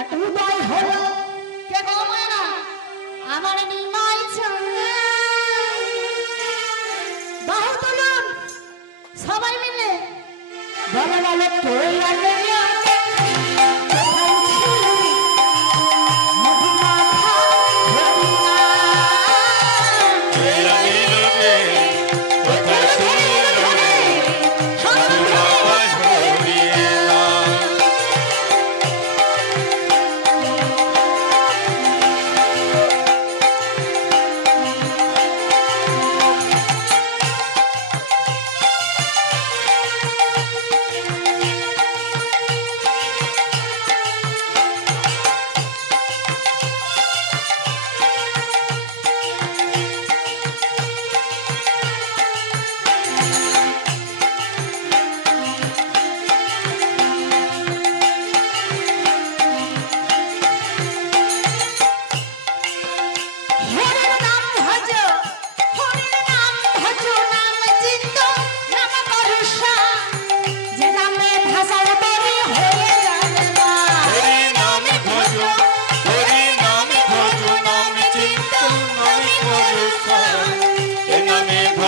উদয় হলো কে গো মায়েরা আমার নিমাই চলে বাহু তুলুন সবাই মিলে বলো বলো তুই আগে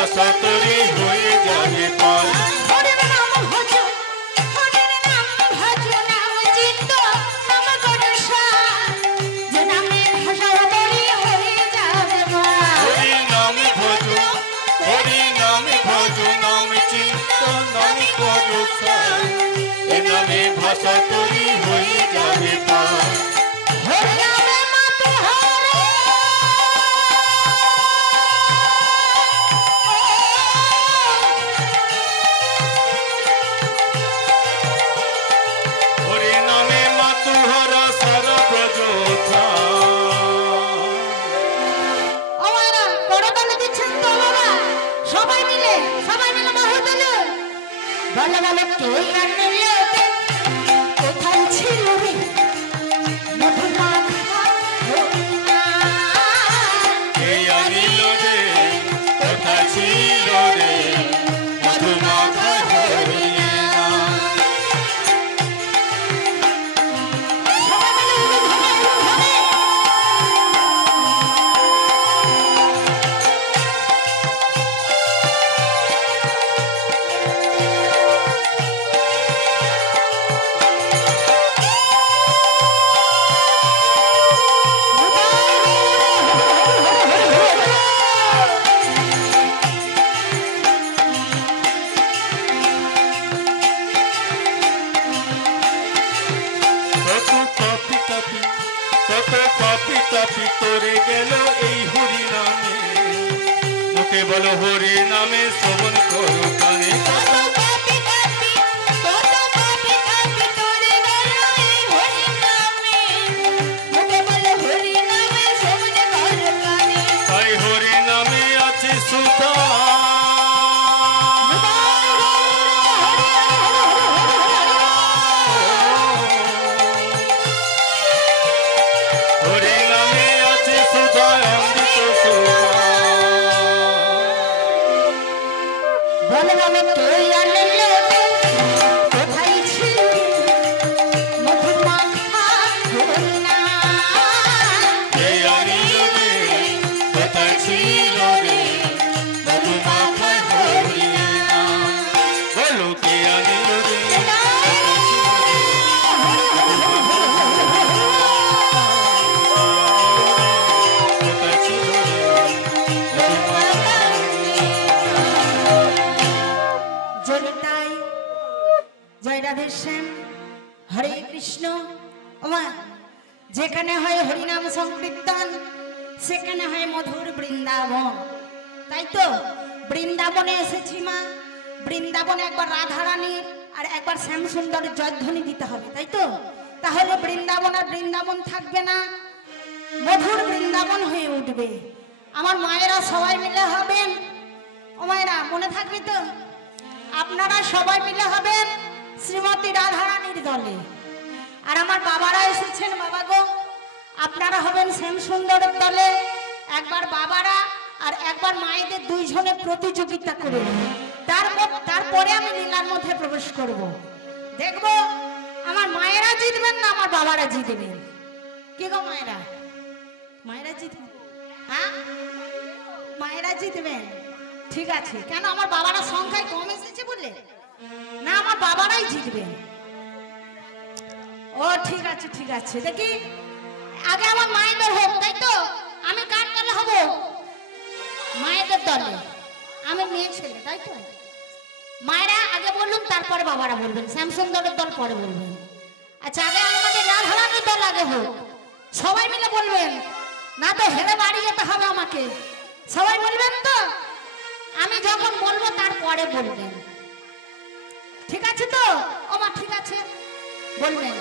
ভাষা তৈরি হয়ে যাবে হরি নামে মাতুহরা সারা ব্রজোথা ওরা করতালে দিচ্ছেন তো বাবা সবাই মিলে বাহু তুলুন বলো বলো তুই আগে তোরে গেল এই হরি নামে মুখে বলো হরি নামে শ্রবণ করো কানে তাই হরি নামে আছে সুধা হরে কৃষ্ণ যেখানে হয় হরিনাম সংকীর্তন সেখানে হয় মধুর বৃন্দাবন তাই তো বৃন্দাবনে এসেছি মা বৃন্দাবনে একবার রাধারানীর আর একবার শ্যাম সুন্দর জয়ধ্বনি দিতে হবে তাই তো তাহলে বৃন্দাবন আর বৃন্দাবন থাকবে না মধুর বৃন্দাবন হয়ে উঠবে আমার মায়েরা সবাই মিলে হবেন ও মায়েরা মনে থাকবে তো আপনারা সবাই মিলে হবেন শ্রীমতী রাধারানীর দলে আর আমার বাবারা এসেছেন বাবা গো আপনারা হবেন শ্যাম সুন্দরের দলে একবার বাবারা আর একবার মায়েদের দুইজনে প্রতিযোগিতা করবে তারপরে আমি লীলার মধ্যে প্রবেশ করব দেখব আমার মায়েরা জিতবেন না আমার বাবারা জিতবেন? কি গো মায়েরা? মায়েরা জিতবেন? হ্যাঁ, মায়েরা জিতবেন। ঠিক আছে, কেন আমার বাবারা সংখ্যায় কম এসেছে বলে? না, আমার বাবারাই জিতবেন। ও ঠিক আছে, ঠিক আছে, দেখি আগে আমার মায়েদের হোক, তাই তো? আমি কার দলে হব? মায়েদের দলে। আমি মেয়ে ছেলে, তাই তো? মায়েরা আগে বলুন, তারপরে বাবারা বলবেন। শ্যামসুন্দরের দল পরে বলবেন। আচ্ছা, আগে আমাদের রাধারানীর দল আগে হোক, সবাই মিলে বলবেন, না তো হেরে বাড়ি যেতে হবে আমাকে। সবাই বলবেন তো? আমি যখন বলবো তারপরে বলবেন, ঠিক আছে তো? ও মা, ঠিক আছে, বলবেন।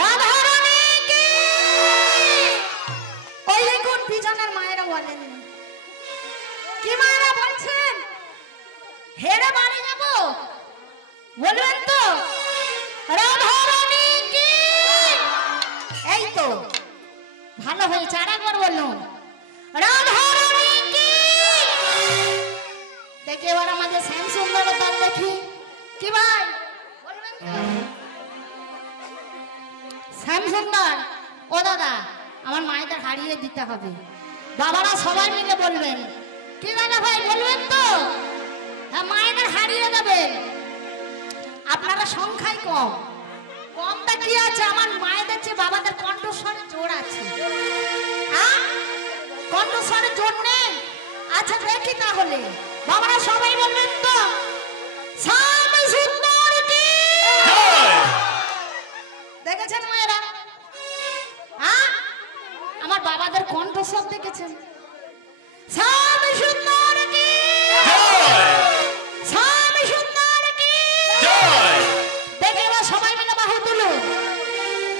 রাধারানী কি? ওই দেখুন পিছনের মায়েরা বলেন। কি মায়েরা বলছেন? হেরে বাড়ি যাব বলবেন তো? রাধারানী কি? এই তো ভালো হয়েছে, আর একবার বলুন, রাধারানী কি? দেখি এবার আমাদের শ্যামসুন্দর দল দেখি। কি ভাই বলবেন তো? শ্যামসুন্দর, ও দাদা, আমার মায়েদের হারিয়ে দিতে হবে। বাবারা সবাই মিলে বলবেন। কি দাদা ভাই বলবেন তো? হ্যাঁ, মায়েদের হারিয়ে দেবেন। আপনারা সংখ্যায় কম। কমটা কি আছে? আমার মায়েদের চেয়ে বাবাদের কণ্ঠস্বরে জোর আছে। কণ্ঠস্বরে জোর নেই? আচ্ছা দেখি তাহলে, বাবারা সবাই বলবেন তো? শ্যামসুন্দর কি? দেখেছেন মায়েরা? আমার বাবাদের কণ্ঠস্বর দেখেছেন? শ্যামসুন্দর কি? শ্যামসুন্দর কি? দেখে এবার সবাই মিলে বাহু তুলুন।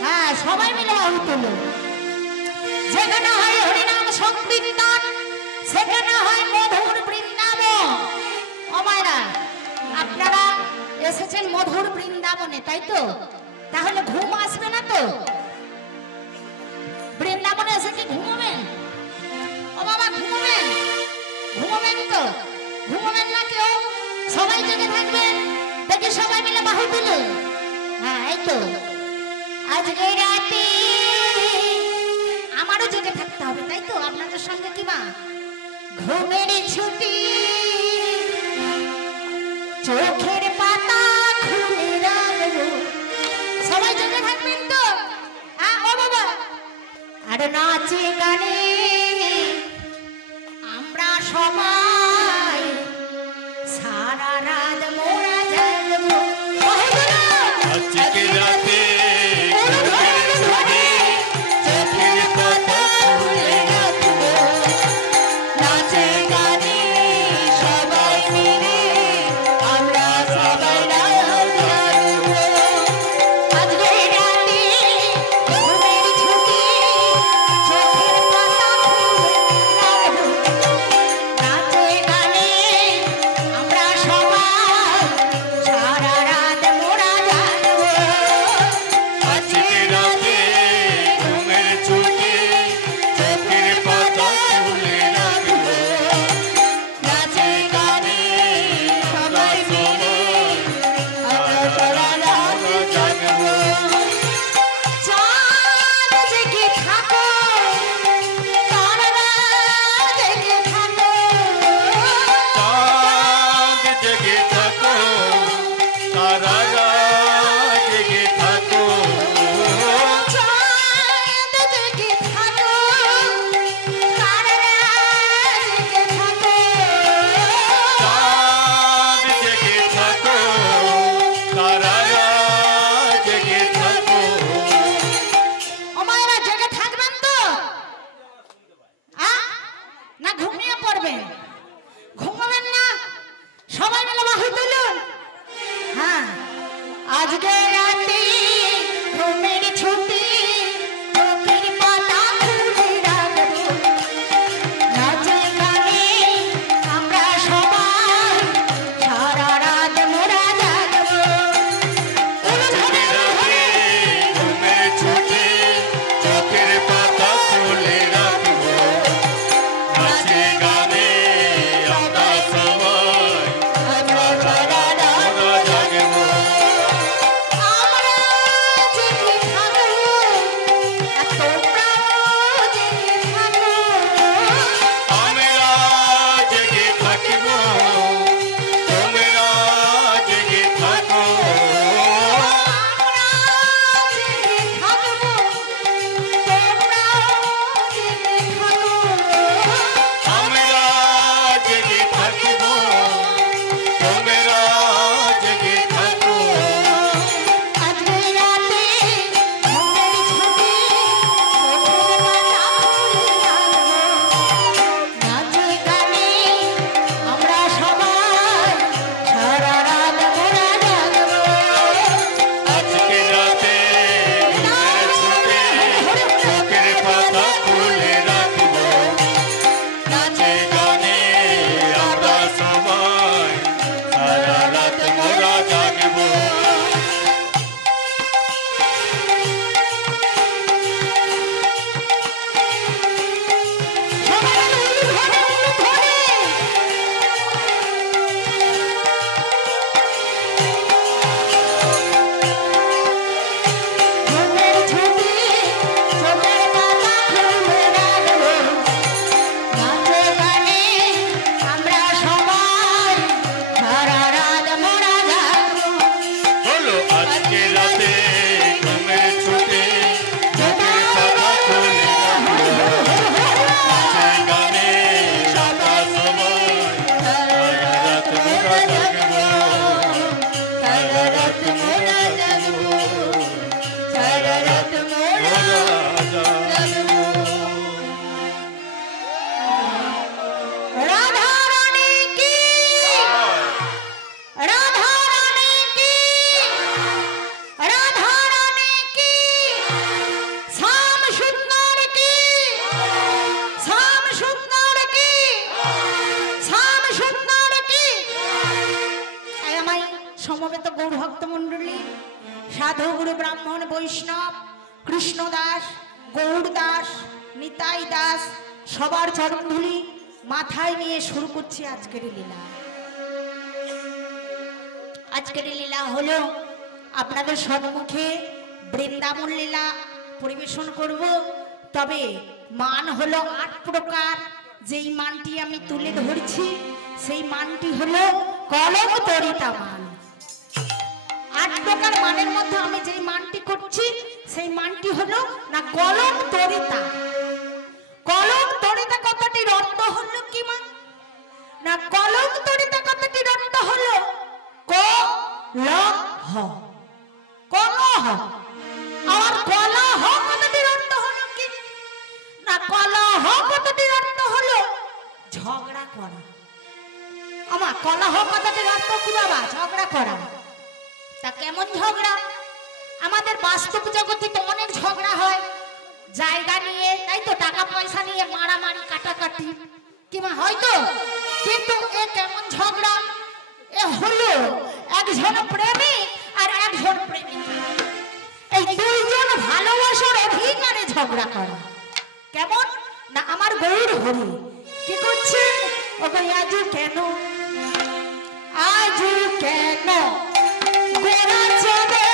হ্যাঁ, সবাই মিলে বাহু তুলুন। যেখানে হয় হরিনাম সংকীর্তন, সেখানে হয় মধুর বৃন্দাবন। ও মায়েরা, আপনারা এসেছেন মধুর বৃন্দাবনে, তাই তো? তাহলে ঘুম আসবে না তো? বৃন্দাবনে এসে কি ঘুমাবেন? ও বাবা, ঘুমাবেন? ঘুমাবেন তো? ঘুমাবেন না কেউ? সবাই জেগে থাকবেন। দেখি সবাই মিলে বাহু তুলুন। হ্যাঁ, এই তো। আজকে রাতে আমারও জেগে থাকতে হবে, তাই তো? আপনাদের সঙ্গে কি মা? ঘুমের ছুটি, চোখের পাতা খুলে রাখবো। সবাই জেগে থাকবেন তো? হ্যাঁ, ও বাবা। আর নাচে গানে আমরা সবাই সারা রাত মোরা জাগবো। আজকে রাতে ঘুমের ছুটি, চোখের পাতা খুলে রাখবো। নাচে গানে সবাই মিলে আমরা সবাই রাত জাগবো। আজকে রাতে ঘুমের ছুটি, চোখের সাধুর ব্রাহ্মণ বৈষ্ণব কৃষ্ণ দাস গৌর দাস নিতাই দাস সবার চরণধুলি মাথায় নিয়ে শুরু করছি আজকের লীলা। আজকের লীলা হলো আপনাদের সম্মুখে বৃন্দাবন লীলা পরিবেশন করব। তবে মান হলো 8 প্রকার। যেই মানটি আমি তুলে ধরছি সেই মানটি হলো কলম তরিতা মান। 8 প্রকার মানের মধ্যে আমি যেই মানটি করছি সেই মানটি হলো না কলম তরিতা। কলম তরিতা কথাটির অর্থ হলো কি মা? না কলম তরিতা কথাটির অর্থ হলো কলহ। কলহ। আর কলহ কথাটির অর্থ হলো কি? না কলহ কথাটির অর্থ হলো ঝগড়া করা। আমা কলহ কথাটির অর্থ কি বাবা? ঝগড়া করা। তা কেমন ঝগড়া? আমাদের বাস্তব জগতে তো অনেক ঝগড়া হয়, জায়গা নিয়ে, তাই তো, টাকা পয়সা নিয়ে মারামারি কাটাকাটি কিংবা হয়তো। কিন্তু এ কেমন ঝগড়া? এ হলো একজন প্রেমিক আর একজন প্রেমিকা, এই দুইজন ভালোবাসার অধিকারে ঝগড়া করে। কেমন না আমার গৌর হরি কি করছে? ওকে আজু কেন, আজু কেন গোরা চলে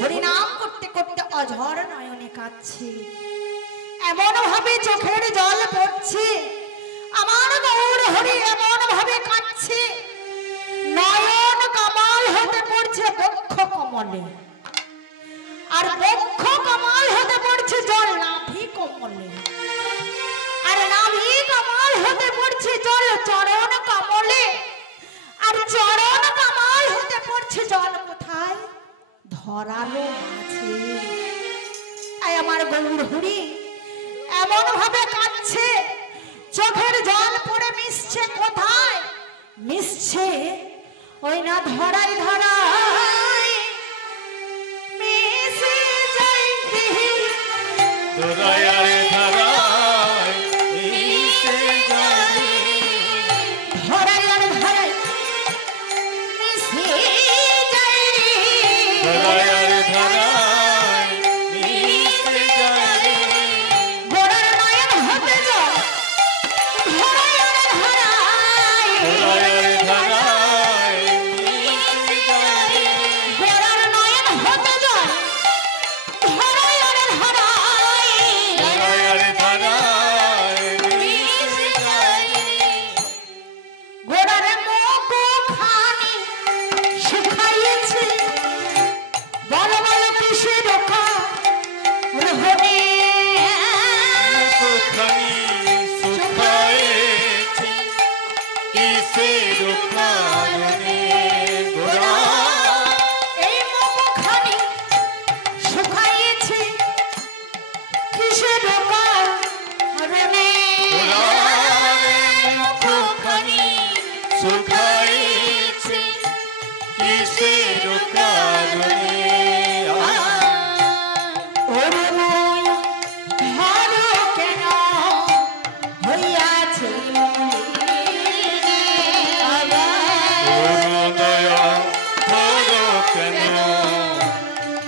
হরিনাম করতে করতে অঝর নয়নে কাঁদছে, এমন ভাবে চোখের জল পড়ছে। আমার গৌর হরি এমন ভাবে কাঁদছে, নয়ন কামাল হতে পড়ছে বক্ষ কমলে, আর বক্ষ কামাল হতে পড়ছে জল নাভি কমলে, আর নাভি কামাল হতে পড়ছে জল চরণ কমলে, আর চরণ কামাল হতে পড়ছে জল কোথায়? ধরালো মাঝে। তাই আমার গৌর হরি এমন ভাবে কাঁদছে, চোখের জল পড়ে মিশছে কোথায়? মিশছে ওই না ধরাই ধরাই মিশে যাইতে, ধরায় আর ধরায় মিশে যায়, ধরাই আর ধরাই মিশে যাই রে, ধরায় আর ধরায় মিশে যায়, গোড়ার নয়ন হতে যায়, ধরাই আর ধরাই, ধরায় আর ধরায় মিশে যায়, গোড়ার নয়ন হতে যায়, ধরাই আর ধরাই, ধরায় আর ধরায় মিশে যায়, গোড়ার মুখখানি শুকাইয়েছে, বল বল কিসের কারণে, মুখখানি শুকায়েছে কিসের কারণে, গোরা এই মুখখানি শুকাইয়েছে কিসের কারণে, মুখখানি শুকায়েছে কিসের কারণে, ওরে নয় ধরো কেন হইয়াছে মলিনে, অরুণদয়া ধরো কেন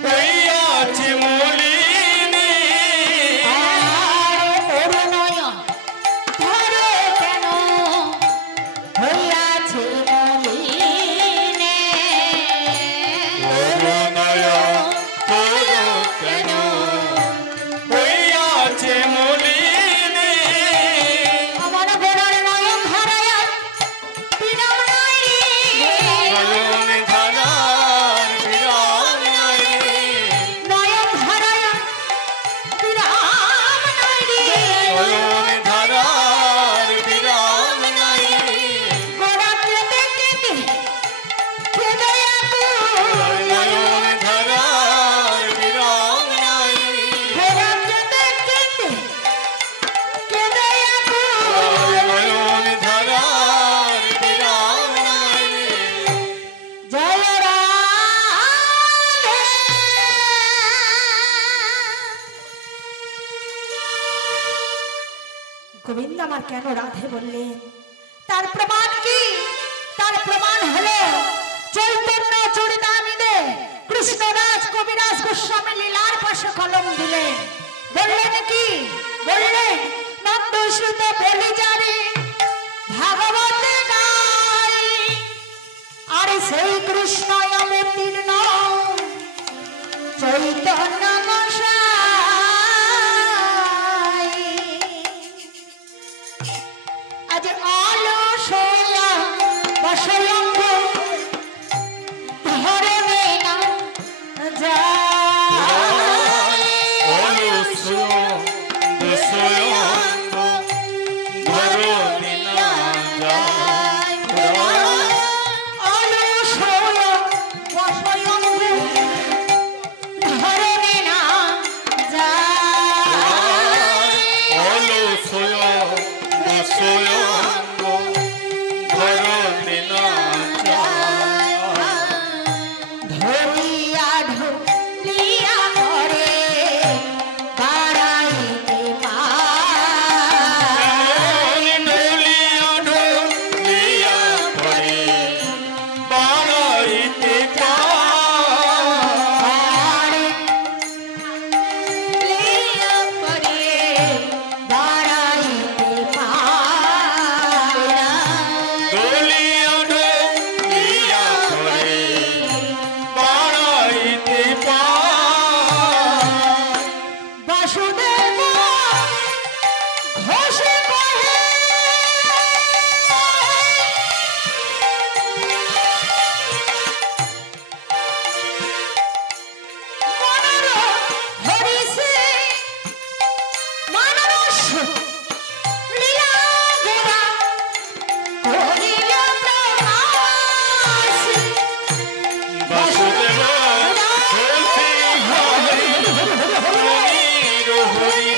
হইয়াছে মলিনী, ওরে নয় ধরো কেন হইয়াছে মলিনে, অরুণদয়া ধরো কেন হইয়াছে মলিনী, আমার গোড়ার নয়ন ধারায় বিরাম নাই রে, নয়ন ধারার বিরাম নাই রে, নয়ন ধারায় বিরাম নাই রে, নয়ন ধারার বিরাম নাই রে, গোড়া কেঁদে কেঁদে কেঁদে আকুল, নয়ন ধারার বিরাম নাই রে, গোড়া কেঁদে কেঁদে কেঁদে আকুল, নয়ন ধারার বিরাম নাই রে, জয় রাধে। গোবিন্দ আমার কেন রাধে বললেন? তার প্রমাণ কি? তার প্রমাণ হলো চৈতন্য চরিতামিদে কৃষ্ণদাস কবিরাজ গোস্বামী লীলার পাশে কলম দিলেন। বললেন কি? বললেন নন্দসুত বলি জানি ভাগবতে গাই, আর সেই কৃষ্ণ অবতীর্ণ চৈতন্য গোসাই, আজ অলসয়া বসয়ঙ্গ ধরবে না যায়, অলসয় দোষয়ঙ্গ ধরণি না যায়, অলসয়া বসয়ঙ্গ ধরবে না যায়, অলসয় দোষয়ঙ্গ ধরণি না যায়, ধরিয়া ঢুলিয়া করে বাড়াইতে পায়, ঢুলিয়া ঢুলিয়া পড়ে বাড়াইতে পায়, লিয়া করে বাড়াইতে পায়, ঢুলিয়া ঢুলিয়া পড়ে বাড়াইতে পায়, বাসুদেব ঘোষে কহে মনর হরিষে মানস লীলা গোরা করিল প্রকাশ, বাসুদেব হরি হরি হরি হরি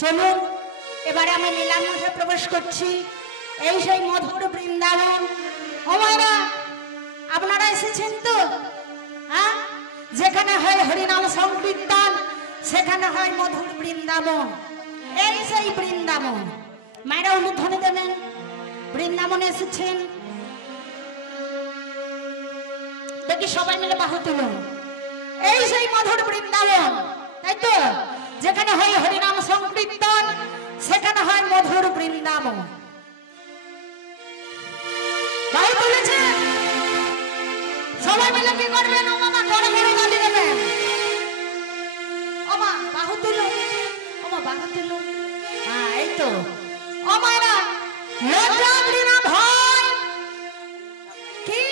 চলুন এবারে আমি লীলার মধ্যে প্রবেশ করছি। এই সেই মধুর বৃন্দাবন। ও মায়েরা, আপনারা এসেছেন তো? হ্যাঁ, যেখানে হয় হরিনাম সংকীর্তন সেখানে হয় মধুর বৃন্দাবন। এই সেই বৃন্দাবন। মায়েরা উলুধ্বনি দেবেন। বৃন্দাবনে এসেছেন, দেখি সবাই মিলে বাহু তুলুন। এই সেই মধুর বৃন্দাবন, তাই তো? যেখানে হয় হরিনাম সংকীর্তন সেখানে হয় মধুর বৃন্দাবন। বাহু তুলেছে সবাই মিলে কি করবেন? ও মামা বড় বড় গালি দেবেন। ও মা বাহু তুলুন, ও মা বাহু তুলুন। হ্যাঁ, এই তো। ও মায়েরা, লজ্জা ঘৃণা ভয় কি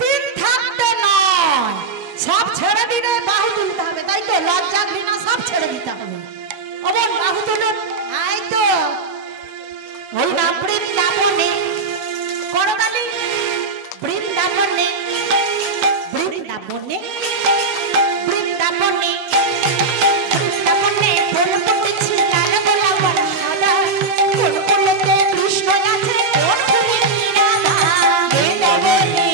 তিন থাকতে নয়, সব ছেড়ে দিলে বাহু তুলতে হবে, তাই তো? লজ্জা ঘৃণা সব ছেড়ে দিতে হবে। ও বোন বাহু তুলুন। এই তো ওই না বৃন্দাবনে করতালি, বৃন্দাবনে বৃন্দাবনে বৃন্দাবনে বৃন্দাবনে ফুল ফুটেছে লাল গোলাপ সাদা, ফুল ফুলেতে কৃষ্ণ আছে, কোন ফুলে কি রাধা। বৃন্দাবনে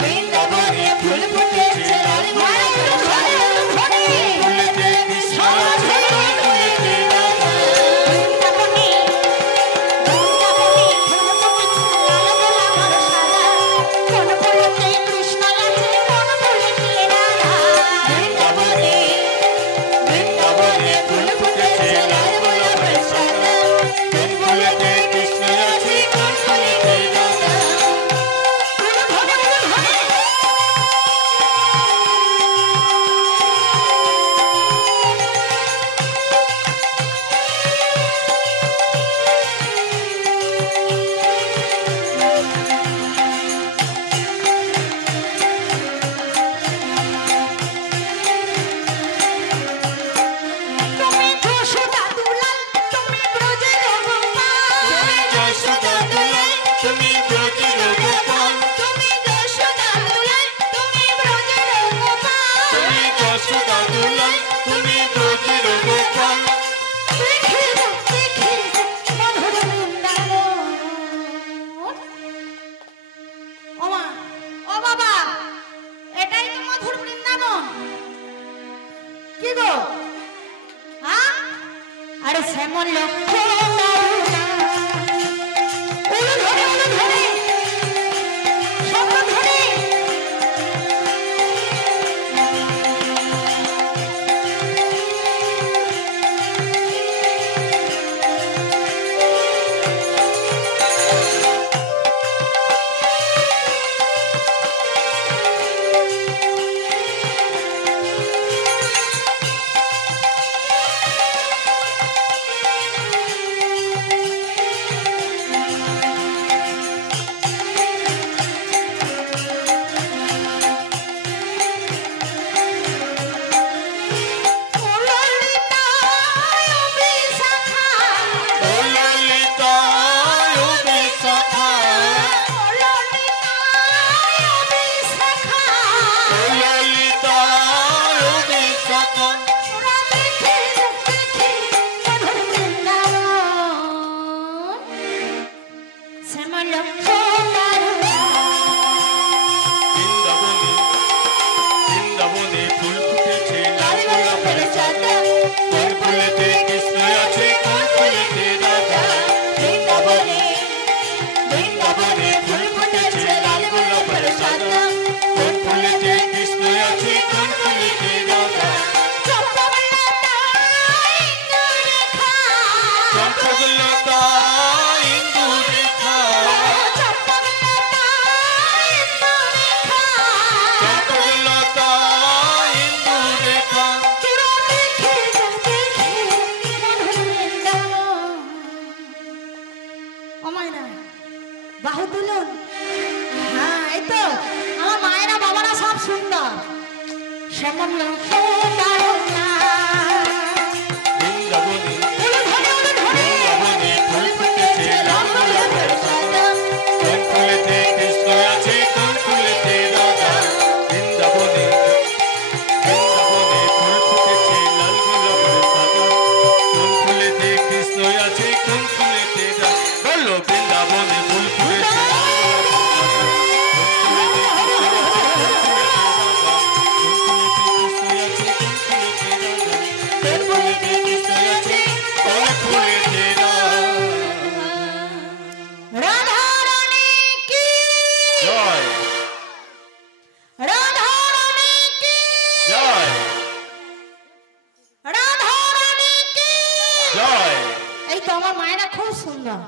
বৃন্দাবনে ফুল ফুটেছে লাল গোলাপ সাদা, ফুলেতে কৃষ্ণ আছে, কোন ফুলে কি রাধা। বৃন্দাবনে বৃন্দাবনে ফুল ফুটেছে লাল গোলাপ সাদা, কোন ফুলেতে কৃষ্ণ আছে, কোন ফুলে কি রাধা। বৃন্দাবনে বৃন্দাবনে ফুল ফুটেছে লাল গোলাপ সাদা, কোন ফুলেতে কৃষ্ণ আছে, কোন ফুলে কি রাধা। তুমি যশোদা দুলাল, তুমি ব্রজের গোপাল, তুমি যশোদা দুলাল, তুমি ব্রজের গোপাল, তুমি যশোদা দুলাল, তুমি ব্রজের গোপাল, তুমি যশোদা দুলাল, তুমি ব্রজের গোপাল। দেখি দেখি মধুর বৃন্দাবন। ও মা, ও বাবা, এটাই তো মধুর বৃন্দাবন। কি গো? হ্যাঁ, আরে শ্যামল লক্ষ্য বৃন্দাবনে বৃন্দাবনে ফুল ফুটেছে লাল গোলাপের চাঁদা কোন ফুলেতে কৃষ্ণ আছে কোন ফুলেতে রাধা বৃন্দাবনে বৃন্দাবনে ফুল ফুটেছে লাল গোলাপের চাঁদা কোন ফুলেতে কৃষ্ণ আছে কোন ফুলেতে রাধা চম্পকলতা ইন্দু রেখা চম্পকলতা ইন্দু রেখা বাহু তুলুন। হ্যাঁ এই তো আমার মায়েরা বাবারা সব সুন্দর সেমন বৃন্দাবনে বৃন্দাবনে ফুল ফুটেছে লাল গোলাপের চাঁদা কোন ফুলেতে কৃষ্ণ আছে কোন ফুলেতে রাধা বৃন্দাবনে বৃন্দাবনে ফুল ফুটেছে লাল গোলাপের চাঁদা কোন ফুলেতে কৃষ্ণ আছে কোন ফুলেতে রাধা বলো বৃন্দাবনে ফুল ফুটেছে এই তো আমার মায়েরা খুব সুন্দর।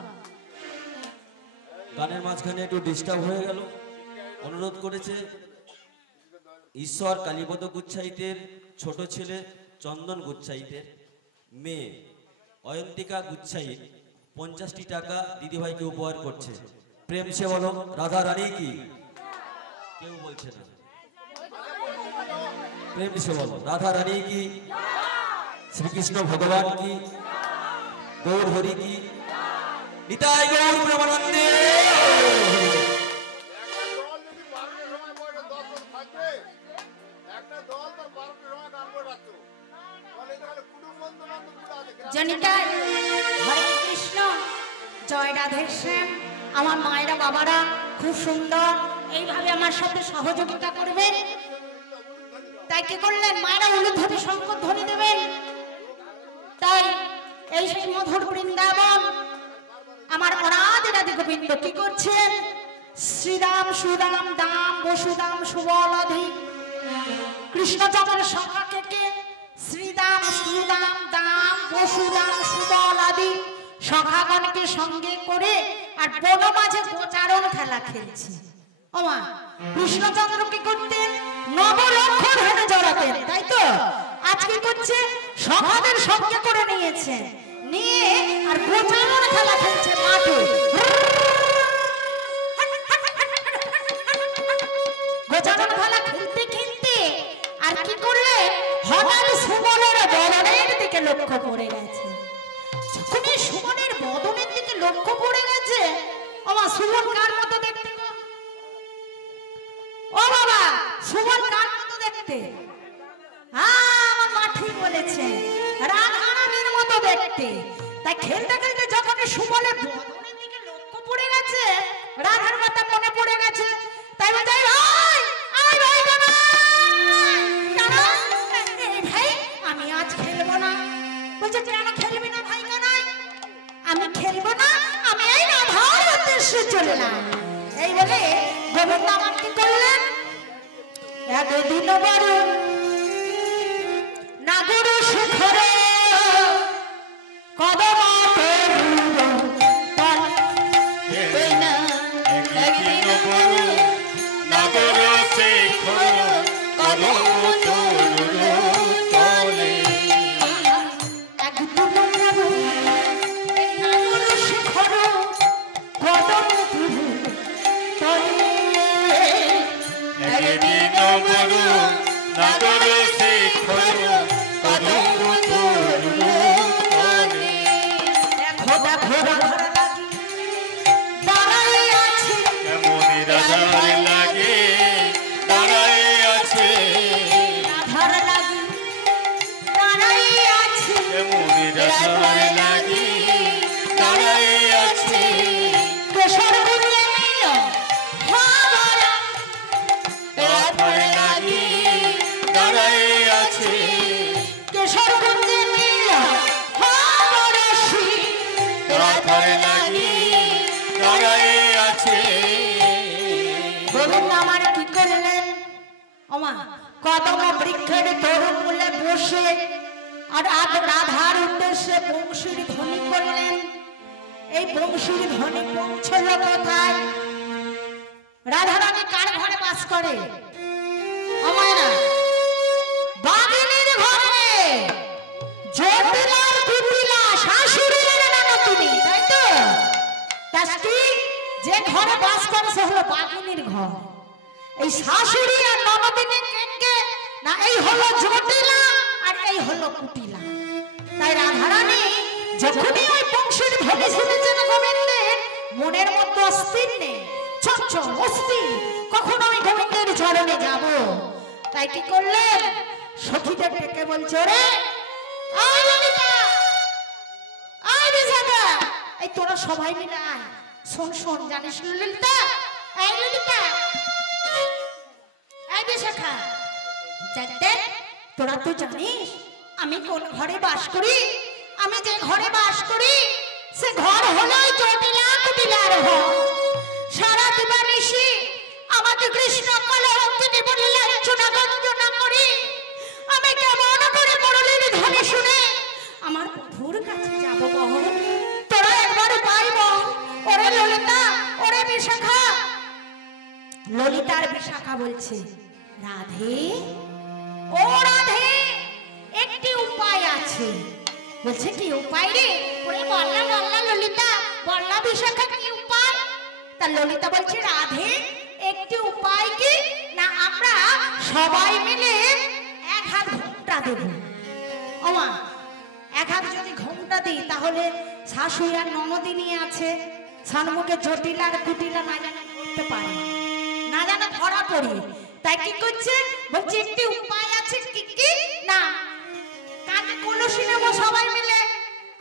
গানের মাঝখানে একটু ডিস্টার্ব হয়ে গেল। অনুরোধ করেছে ঈশ্বর কালীপদ গুচ্ছাইতের ছোট ছেলে চন্দন গুচ্ছাইতের মেয়ে অয়ন্তিকা গুচ্ছাইত 50টি টাকা দিদিভাইকে উপহার করছে। প্রেম সে বলো রাধা রানী কি? কেউ বলছে না। প্রেম সে বলো রাধা রানী কি? শ্রীকৃষ্ণ ভগবান কি? গৌর হরি কি? নিতাই গৌর প্রেমানন্দে। জনিতাই হরে কৃষ্ণ জয় রাধে শ্যাম। আমার মায়েরা বাবারা খুব সুন্দর, এইভাবে আমার সাথে সহযোগিতা করবেন। তাই কি করলেন, মায়েরা উলুধ্বনি শঙ্কর ধ্বনি দেবেন। তাই এই সেই মধুর বৃন্দাবন আমার অনাদি রাধে গোবিন্দ কি করছেন, শ্রীরাম সুদাম দাম বসুদাম সুবলাধি কৃষ্ণচন্দ্রের সখা থেকে শ্রীদাম সুদাম দাম বসুদাম সুবলাধি সখাগণকে সঙ্গে করে আর বন মাঝে গোচারণ খেলা খেলছে। ওমা কৃষ্ণচন্দ্র কি করতেন, নবলক্ষ ধানে জড়াতেন, তাই তো আজকে করছে সখাদের সঙ্গে করে নিয়েছে, নিয়ে আর গোচারণ খেলা খেলছে মাঠে। গোচারণ খেলা খেলতে খেলতে আর কি করলে, হঠাৎ সুমনের বদনের দিকে লক্ষ্য পড়ে গেছে। যখন এই সুমনের বদনের দিকে লক্ষ্য পড়ে গেছে, ওমা সুমন কার মতো দেখতে গো? ও বাবা সুমন কার মতো দেখতে? আমার মা ঠিক বলেছে, রাধারানীর মতো দেখতে। তাই খেলতে খেলতে যখন সুমনের বদনের দিকে লক্ষ্য পড়ে গেছে, রাধার কথা মনে পড়ে গেছে। তাই বলছে ভাই ভাই আমি আজ খেলবো না। বলছে কেন খেলবি না ভাই? কানাই আমি খেলবো না, আমি এই রাধার উদ্দেশ্যে চললাম। এই বলে গোবিন্দ আমার কি করলেন, একদিন বড় নাগর শিখরে কদম কেশর ওমা কদম বৃক্ষের তরুণ মূলে বসে আর আজ রাধার উদ্দেশ্যে বংশীর ধ্বনি করলেন। এই বংশীর ধ্বনি পৌঁছল কোথায়? রাধারানী কার ঘরে বাস করে? আমায়না বাগিনীর ঘরে, জটিলার কুটিলা শাশুড়ির নানতুনি, তাই তো? তা ঠিক যে ঘরে বাস করে সে হলো বাগিনীর ঘর। এই শাশুড়ি আর ননদিনী কে না, এই হলো জটিলা আর এই হলো কুটিলা। তাই রাধারানী যখনই ওই বংশীর ধ্বনি শুনেছেন গোবিন্দের, মনের মধ্যে অস্থির নেই, চঞ্চল অস্থির, কখন আমি গোবিন্দের চরণে যাব। তাই কি করলেন? সখীদের ডেকে বলছে, রে আয় ললিতা, আয় বিশাখা, এই তোরা সবাই মিলে আয়। শোন শোন, জানিস ললিতা, এই ললিতা, এই বিশাখা, যাতে তোরা তো জানিস আমি কোন ঘরে বাস করি? আমি যে ঘরে বাস করি সে ঘর হলো জটিলা কুটিলার ঘর। সারা দিবানিশি আমাকে কৃষ্ণ কলঙ্কিনী বলে লাঞ্ছনা গঞ্জনা করি। আমি কেমন করে মুরলীর ধ্বনি শুনে আমার প্রভুর কাছে যাব বল? তোরা একবার পাইব। ওরে ললিতা, ওরে বিশাখা। ললিতার বিশাখা বলছে, রাধে, ও রাধে, একটি উপায় আছে। বলছে, কি উপায় রে? ওরে বললা বললা ললিতা, বললা বিশাখা, কি উপায়? তা ললিতা বলছে, রাধে, একটি উপায় কি না, আমরা সবাই মিলে এক হাত ঘুমটা দেব। ওমা, এক হাত যদি ঘুমটা দিই তাহলে শাশুড়ি আর ননদিনী আছে, সানমুখে জটিলা আর কুটিলা না জানা করতে পারে, না জানা ধরা পড়ি। তাই কি করছে? বলছে একটি উপায় আছে। কি কি না, কানে কলসি নেব সবাই মিলে,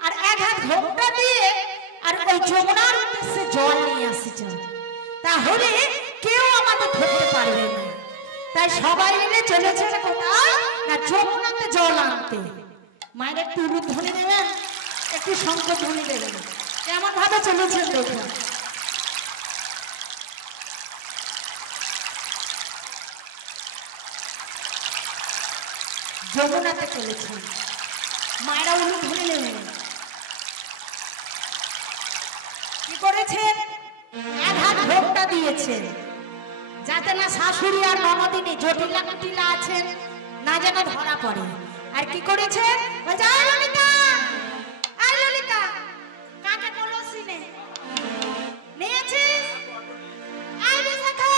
আর এক হাত ঘোমটা দিয়ে আর ওই যমুনার উদ্দেশ্যে জল নিয়ে আসি, তাহলে কেউ আমাদের ধরতে পারবে না। তাই সবাই মিলে চলেছে কোথায় না, যমুনাতে জল আনতে। মায়ের একটু উলুধ্বনি দেবেন, একটু শঙ্খধ্বনি দেবেন, কেমন ভাবে চলেছেন দেখুন। যমুনাতে চলেছেন, মায়েরা উলুধ্বনি নেবেন। কি করেছেন? এক হাত ভোগটা দিয়েছেন, যাতে না শাশুড়ি আর ননদিনী জটিলা কুটিলা আছেন না যেন ধরা পড়ে। আর কি করেছেন? বলছে, আয় ললিতা, আয় ললিতা, কাকে কলসি নে নিয়েছিস? আয় বিশাখা,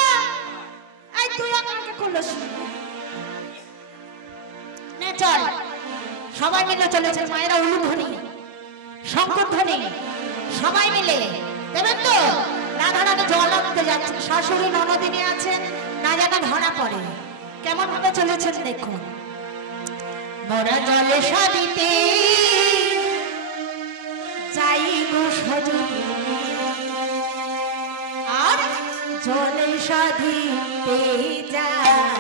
আয় তুইও কাকে কলসি নে, চল। সবাই মিলে চলেছে, মায়েরা উলুধ্বনি শঙ্খধ্বনি সবাই মিলে দেবেন তো। রাধারানী জল আনতে যাচ্ছে, শাশুড়ি ননদিনী আছেন না যেন ধরা পড়ে। কেমন ভাবে চলেছেন দেখুন। মোরা জলে সাদিতে যাই গো সজনী, আর জলে সাদিতে যাই,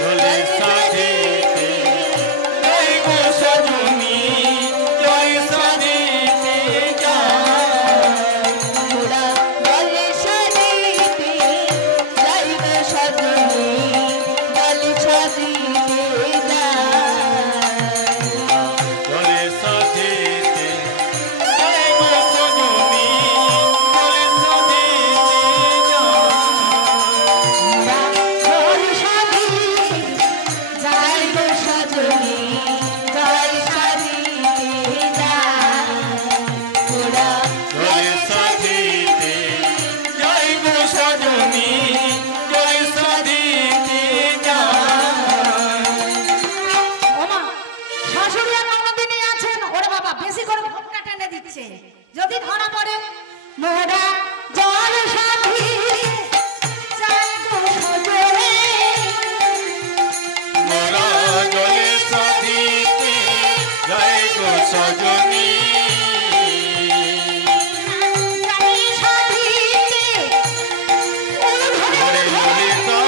জলে সাধিতে জয় গো সজনী, জয় সাধিতে যায়। মোরা জলে সাদিতে যাই গো সজনী, জলে সাদিতে যাই। জলে সাধিতে জয় গো সজনী, জলে সাধিতে যদি ধরা পড়ে মোরা জল সাথী যাই গো সজনে, মোরা জলে সাধিতে জয় গো সজনী, যাই সাথীতে ওরে ললিতা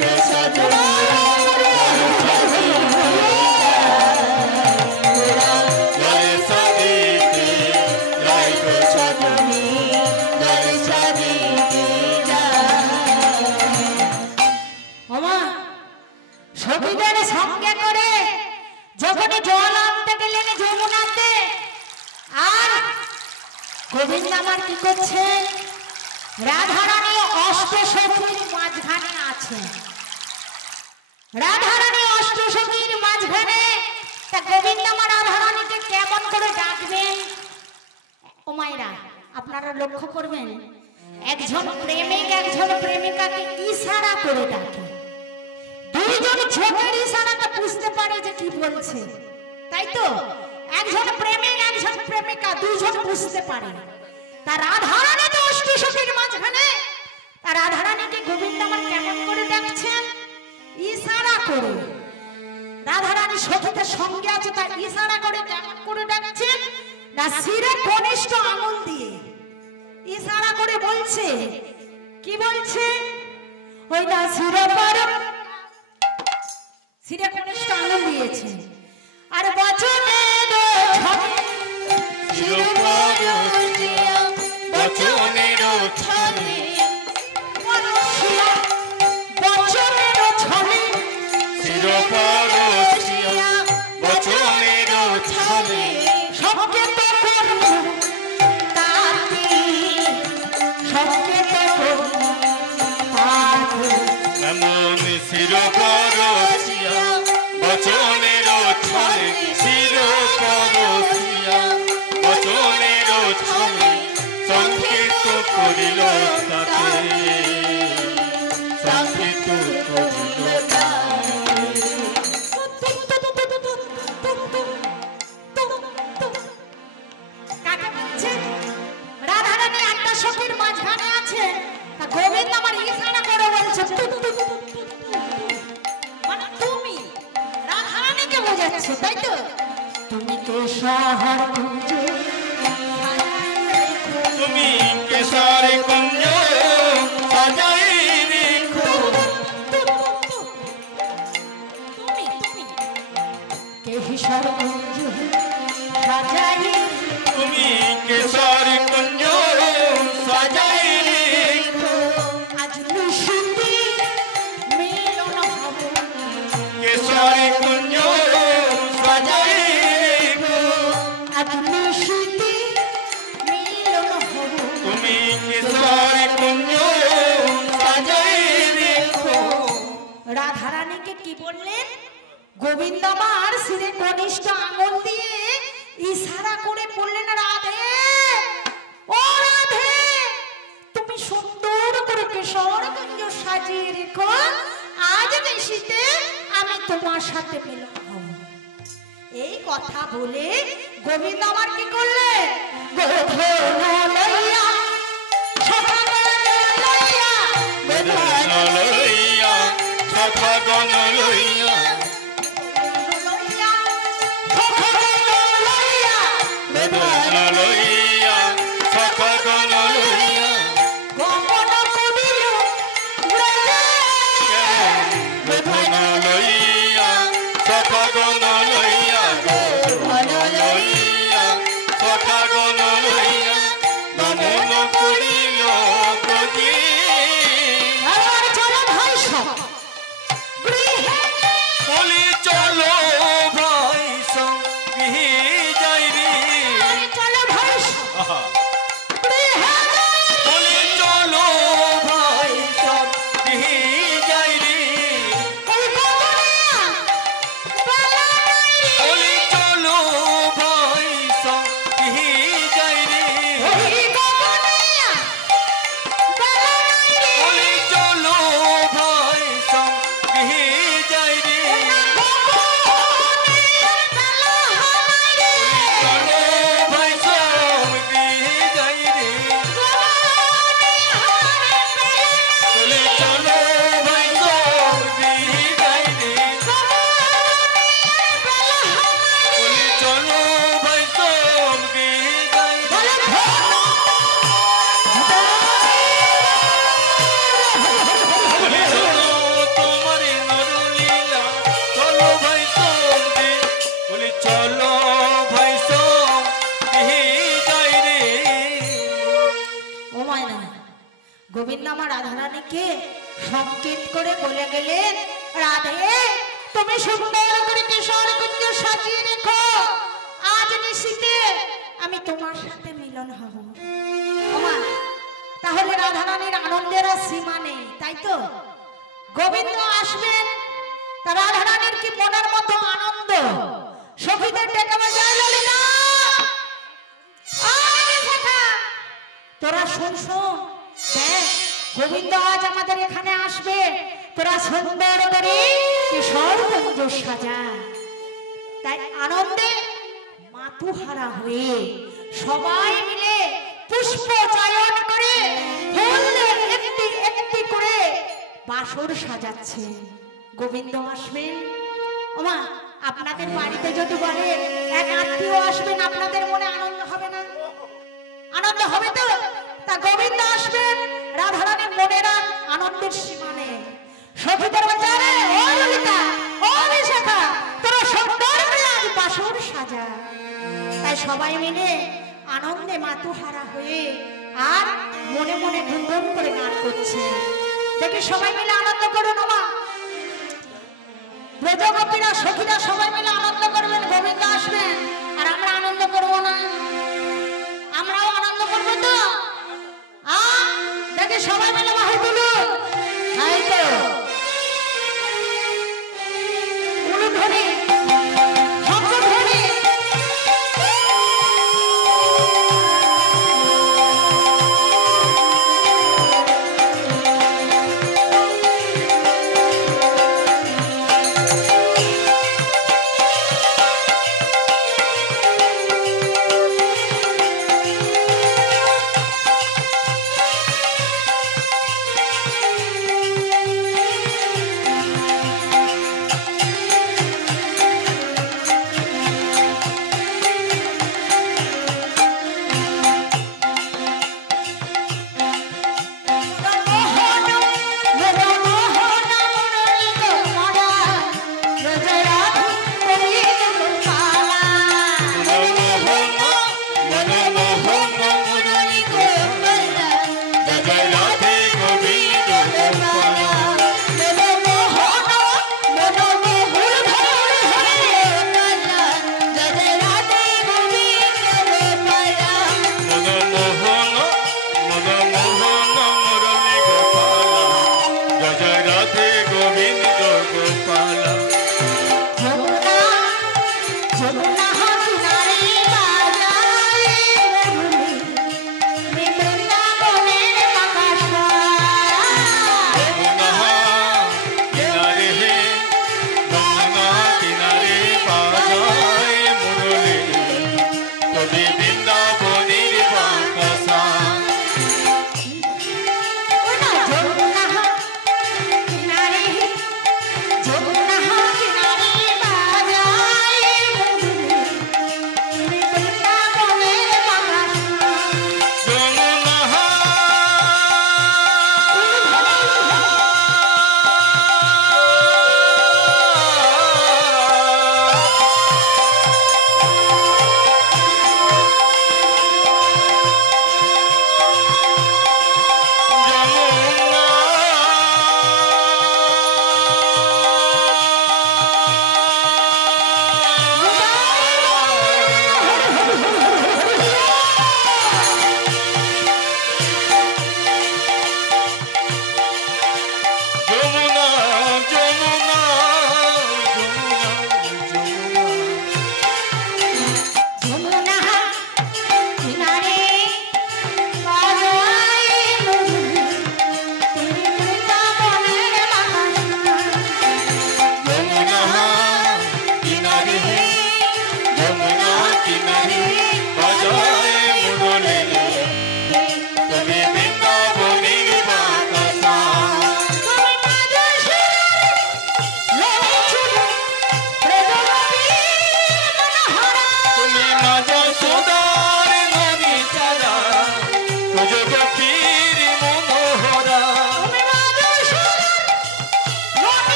গো সজনী জলসা দিতে যাই গো সজনী জলসা দিতে ওমা সখীদের সঙ্গে করে যখন জল আনতে গেলেন যমুনাতে, আর গোবিন্দ আমার কি করছেন, রাধারানী অষ্টসখীর মাঝখানে আছেন। রাধারানী অষ্টসখীর মাঝখানে, তা গোবিন্দ আমার রাধারানীকে কেমন করে ডাকবেন? ও মায়েরা, আপনারা লক্ষ্য করবেন, একজন প্রেমিক একজন প্রেমিকাকে ইশারা করে ডাকে। দুইজন চোখের ইশারাটা বুঝতে পারে যে কি বলছে, তাই তো? একজন প্রেমিক একজন প্রেমিকা দুইজন বুঝতে পারে। তা রাধারানী তো অষ্টসখীর মাঝখানে, তা রাধারানীকে গোবিন্দ আমার কেমন করে ডাকছেন? ইশারা করে। রাধারানী সখীদের সঙ্গে আছে, তার ইশারা করে কেমন করে ডাকছেন না, শিরে কনিষ্ঠ আঙুল দিয়ে ইশারা করে বলছে। কি বলছে? ওই না শিরে পারে, শিরে কনিষ্ঠ আঙুল দিয়েছে, আর বচনের ছবি চিরপরশিয়া বচনের ছলে পরশিয়া, বচনের ছবি চিরপরশিয়া বচনের ছলে সংকেত করব তাকে, সংকেত করব তাকে। এমন চিরপরশিয়া বচনের ছলে চিরপরশিয়া বচনের ছলে সংকেত করিল তাকে সংকেত করিল কাকে বলছে? রাধারানী আটটা সখীর মাঝখানে আছে, তা গোবিন্দ আমার ইশারা করে বলছে তু, তু, তু, তু, তু, তু। মানে তুমি রাধারানীকে বোঝাচ্ছে, তাই তো? তুমি তো শহর কুঞ্জে তুমি কেশর কুঞ্জ সাজাই রেখো তুমি কেশর কুঞ্জ সাজাই, তুমি কেশর কুঞ্জ সাজাই রেখো আজ নিশিতে মিলন হব, কেশর কুঞ্জ সাজাই রেখো আজ নিশিতে মিলন হব। তুমি কেশর কুঞ্জ সাজাই রেখো রাধারানীকে কি বললেন? গোবিন্দ আমার শিরে কনিষ্ঠ আঙুল দিয়ে ইশারা করে বললেন, রাধে ও রাধে, তুমি সুন্দর করে কেশর কুঞ্জ সাজিয়ে রেখো, আজ নিশিতে আমি তোমার সাথে মিলন হব। এই কথা বলে গোবিন্দ আমার কি করলেন? গোধন লইয়া সখাগণ লইয়া, বেদন লইয়া সখাগণ লইয়া লইয়া সখাগণ লইয়া, বেদন লইয়া সখাগণ লইয়া গমন করিল ব্রজে। বেদন লইয়া সখাগণ লইয়া বেদন লইয়া সখাগণ লইয়া গমন করিল ব্রজে আমার চলো ভাই সব গৃহে রাধারানীকে সংকেত করে বলে গেলেন, রাধে তুমি সুন্দর করে কিশোর কুঞ্জ সাজিয়ে রেখো, আজ নিশীতে আমি তোমার সাথে মিলন হব। ওমা, তাহলে রাধারানীর আনন্দের আর সীমা নেই, তাই তো? গোবিন্দ আসবেন, তা রাধারানীর কি মনের মতো আনন্দ। সখীদের ডেকে বাজায়, ললিতা আয় দেখা, তোরা শোন শোন, দেখ গোবিন্দ আজ আমাদের এখানে আসবে, তোরা সুন্দর করে কিশোর কুঞ্জ সাজা। তাই আনন্দে মাতুহারা হয়ে সবাই মিলে পুষ্প চয়ন করে ফুলের একটি একটি করে বাসর সাজাচ্ছে। গোবিন্দ আসবেন। ওমা, আপনাদের বাড়িতে যদি বলেন এক আত্মীয় আসবেন, আপনাদের মনে আনন্দ হবে না? আনন্দ হবে তো? তা গোবিন্দ আসবেন, রাধারানীর মনের আর আনন্দের সীমা নেই। সখীদের বাজারে, ও ললিতা, ও বিশাখা, তোরা সুন্দর করে আজ বাসর সাজা। তাই সবাই মিলে আনন্দে মাতুহারা হয়ে আর মনে মনে গুনগুন করে গান করছে। দেখি সবাই মিলে আনন্দ করুন। ওমা, ব্রজগোপীরা সখীরা সবাই মিলে আনন্দ করবেন, গোবিন্দ আসবেন, আর আমরা আনন্দ করবো না? আমরাও আনন্দ করবো তো? দেখি সবাই মিলে বাহু তুলুন। তাই তো উলুধ্বনি, শঙ্খধ্বনি।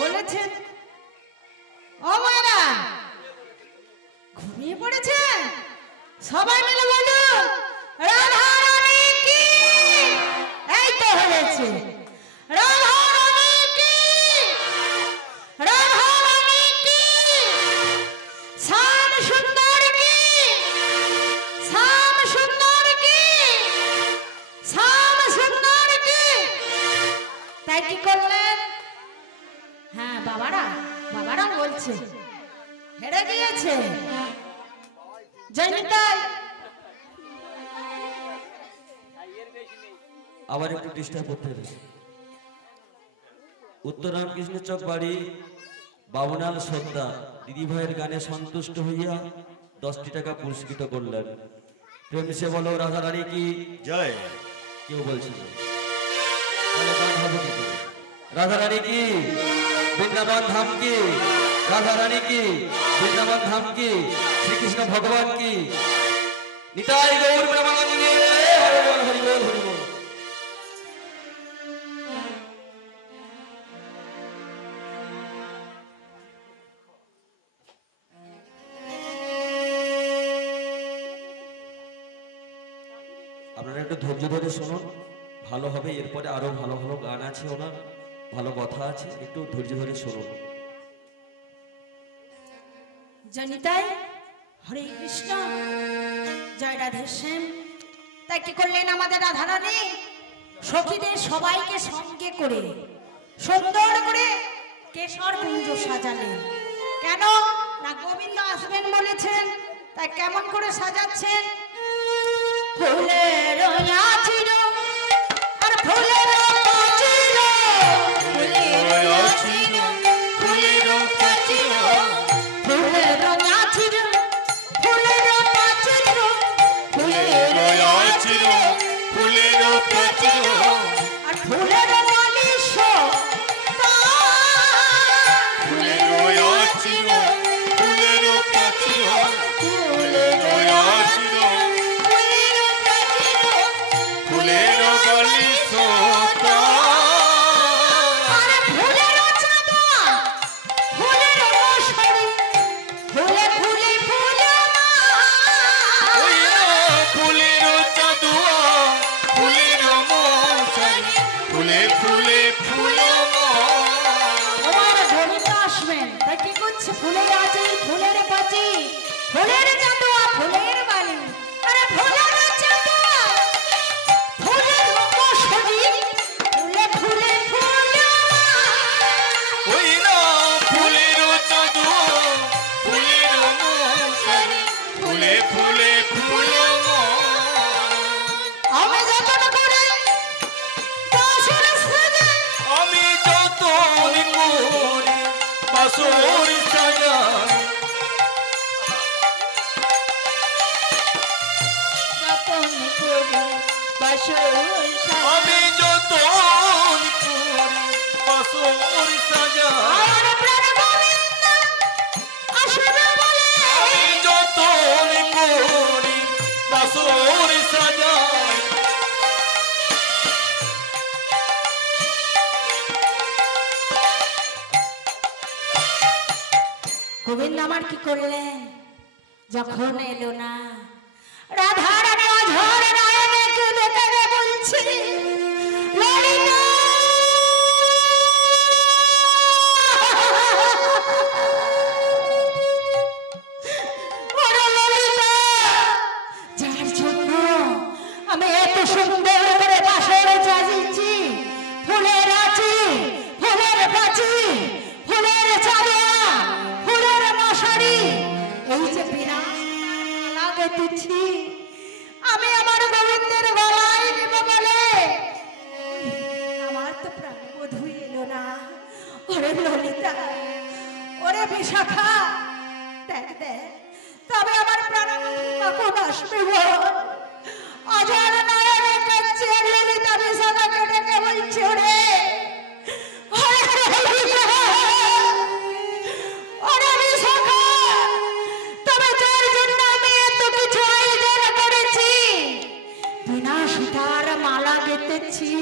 বলেছেন ও মায়েরা ঘুমিয়ে পড়েছেন সবাই মিলে বলুন রাধা রানী কি এই তো হয়েছে রাধা রানী কি রাধা রানী কি শ্যাম সুন্দর কি শ্যাম সুন্দর কি শ্যাম সুন্দর কি তাই কি করলেন হ্যাঁ বাবারা বলছে হেরে গিয়েছে জয়নিতাই আবার একটু ডিস্টার্ব করতে হবে। উত্তর রামকৃষ্ণ চক বাড়ি বাবুনাল সর্দার দিদি ভাইয়ের গানে সন্তুষ্ট হইয়া 10টি টাকা পুরস্কৃত করলেন। প্রেম সে বলো রাধা রানী কি জয়। কেউ বলছে না, তাহলে গান হবে কি করে? রাধা রানী কি বৃন্দাবন ধাম কি রাধা রানী কি বৃন্দাবন ধাম কি শ্রীকৃষ্ণ ভগবান কি নিতাই গৌর প্রেমানন্দে হরি বল হরি বল হরি বল। আপনারা একটু ধৈর্য ধরে শুনুন, ভালো হবে। এরপরে আরো ভালো ভালো গান আছে, ওনার ভালো কথা আছে, একটু ধৈর্য ধরে শুনুন। জয়নিতাই হরে কৃষ্ণ জয় রাধে শ্যাম। তাই কি করলেন আমাদের রাধারানী সখীদের সবাইকে সঙ্গে করে সুন্দর করে কেশর কুঞ্জ সাজালেন। কেন না গোবিন্দ আসবেন বলেছেন, তাই কেমন করে সাজাচ্ছেন ফুলের আঁচিল আর ফুলের পাঁচিল ফুলের আঁচিল ফুলের পাঁচিল ফুলের আঁচিল ফুলের পাঁচিল ফুলের আঁচিল ফুলের পাঁচিল আর ফুলের বালিশ ফুলের আঁচিল ফুলের পাঁচিল ফুলের আঁচিল ফুলের বালিশ আরে ফুলের চাঁদা ফুলের মশারি ফুলে ফুলে ফুলে ওই ফুলের চাঁদুয়া ফুলের মশারি ফুলে ফুলে ফুলে আমার গণিত আসবেন তাই কি করছে ফুলের আঁচিল ফুলের পাঁচি ফুলের চাঁদা ফুলের বালি আরে ফুলের চাঁদা ফুলের মশারি ফুলে ফুলে ফুলে ওই না ফুলের চাঁদুয়া ফুলের মশারি ফুলে ফুলে ফুলে আমি যতন করে বাসর সাজে আমি যত করি বাসর সাজাই যতন করে বাসর সাজে আমি যত করি বাসর সাজাই আমার প্রাণ গোবিন্দ আসবে বলে আমি যত করি বাসর সাজাই গোবিন্দ আমার কি করলেন যখন এলো না রাধা রানী অঝর নায়কে দেখে বলছি ললিতা ওরে ললিতা যার জন্য আমি এত সুন্দর করে বাসর সাজিয়েছি ফুলের আঁচি ফুলের পাঁচি ফুলের চাঁদা ফুলের মশারি এই যে বিনা লাগাতেছি আমি আমার গোবিন্দের গলায় দেব বলে আমার তো প্রাণবধূ এলো না ওরে ললিতা ওরে বিশাখা দেখ দেখ তবে আমার প্রাণবধূ কখন আসবে বল অজর নায়কের কাছে ললিতা বিশাখাকে ডেকে বলছে ওরে ওরে বিশাখা তবে যার জন্য আমি এত কিছু আয়োজন করেছি বিনা সুতার মালা গেঁথেছি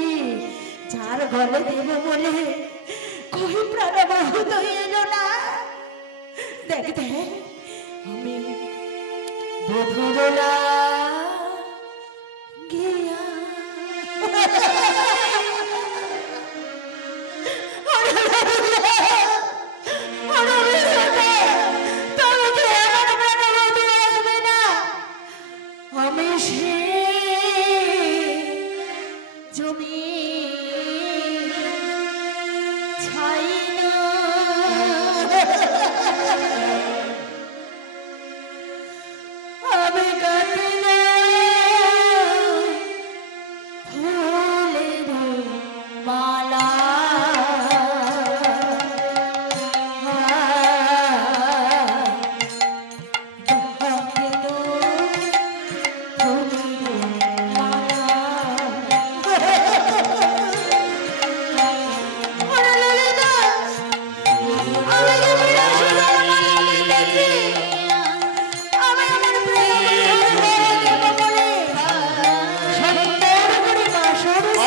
যার গলে দেব বলে কই প্রাণবধূ আমি সে জমি ছাই না আমি কাটি না ফুলের মালা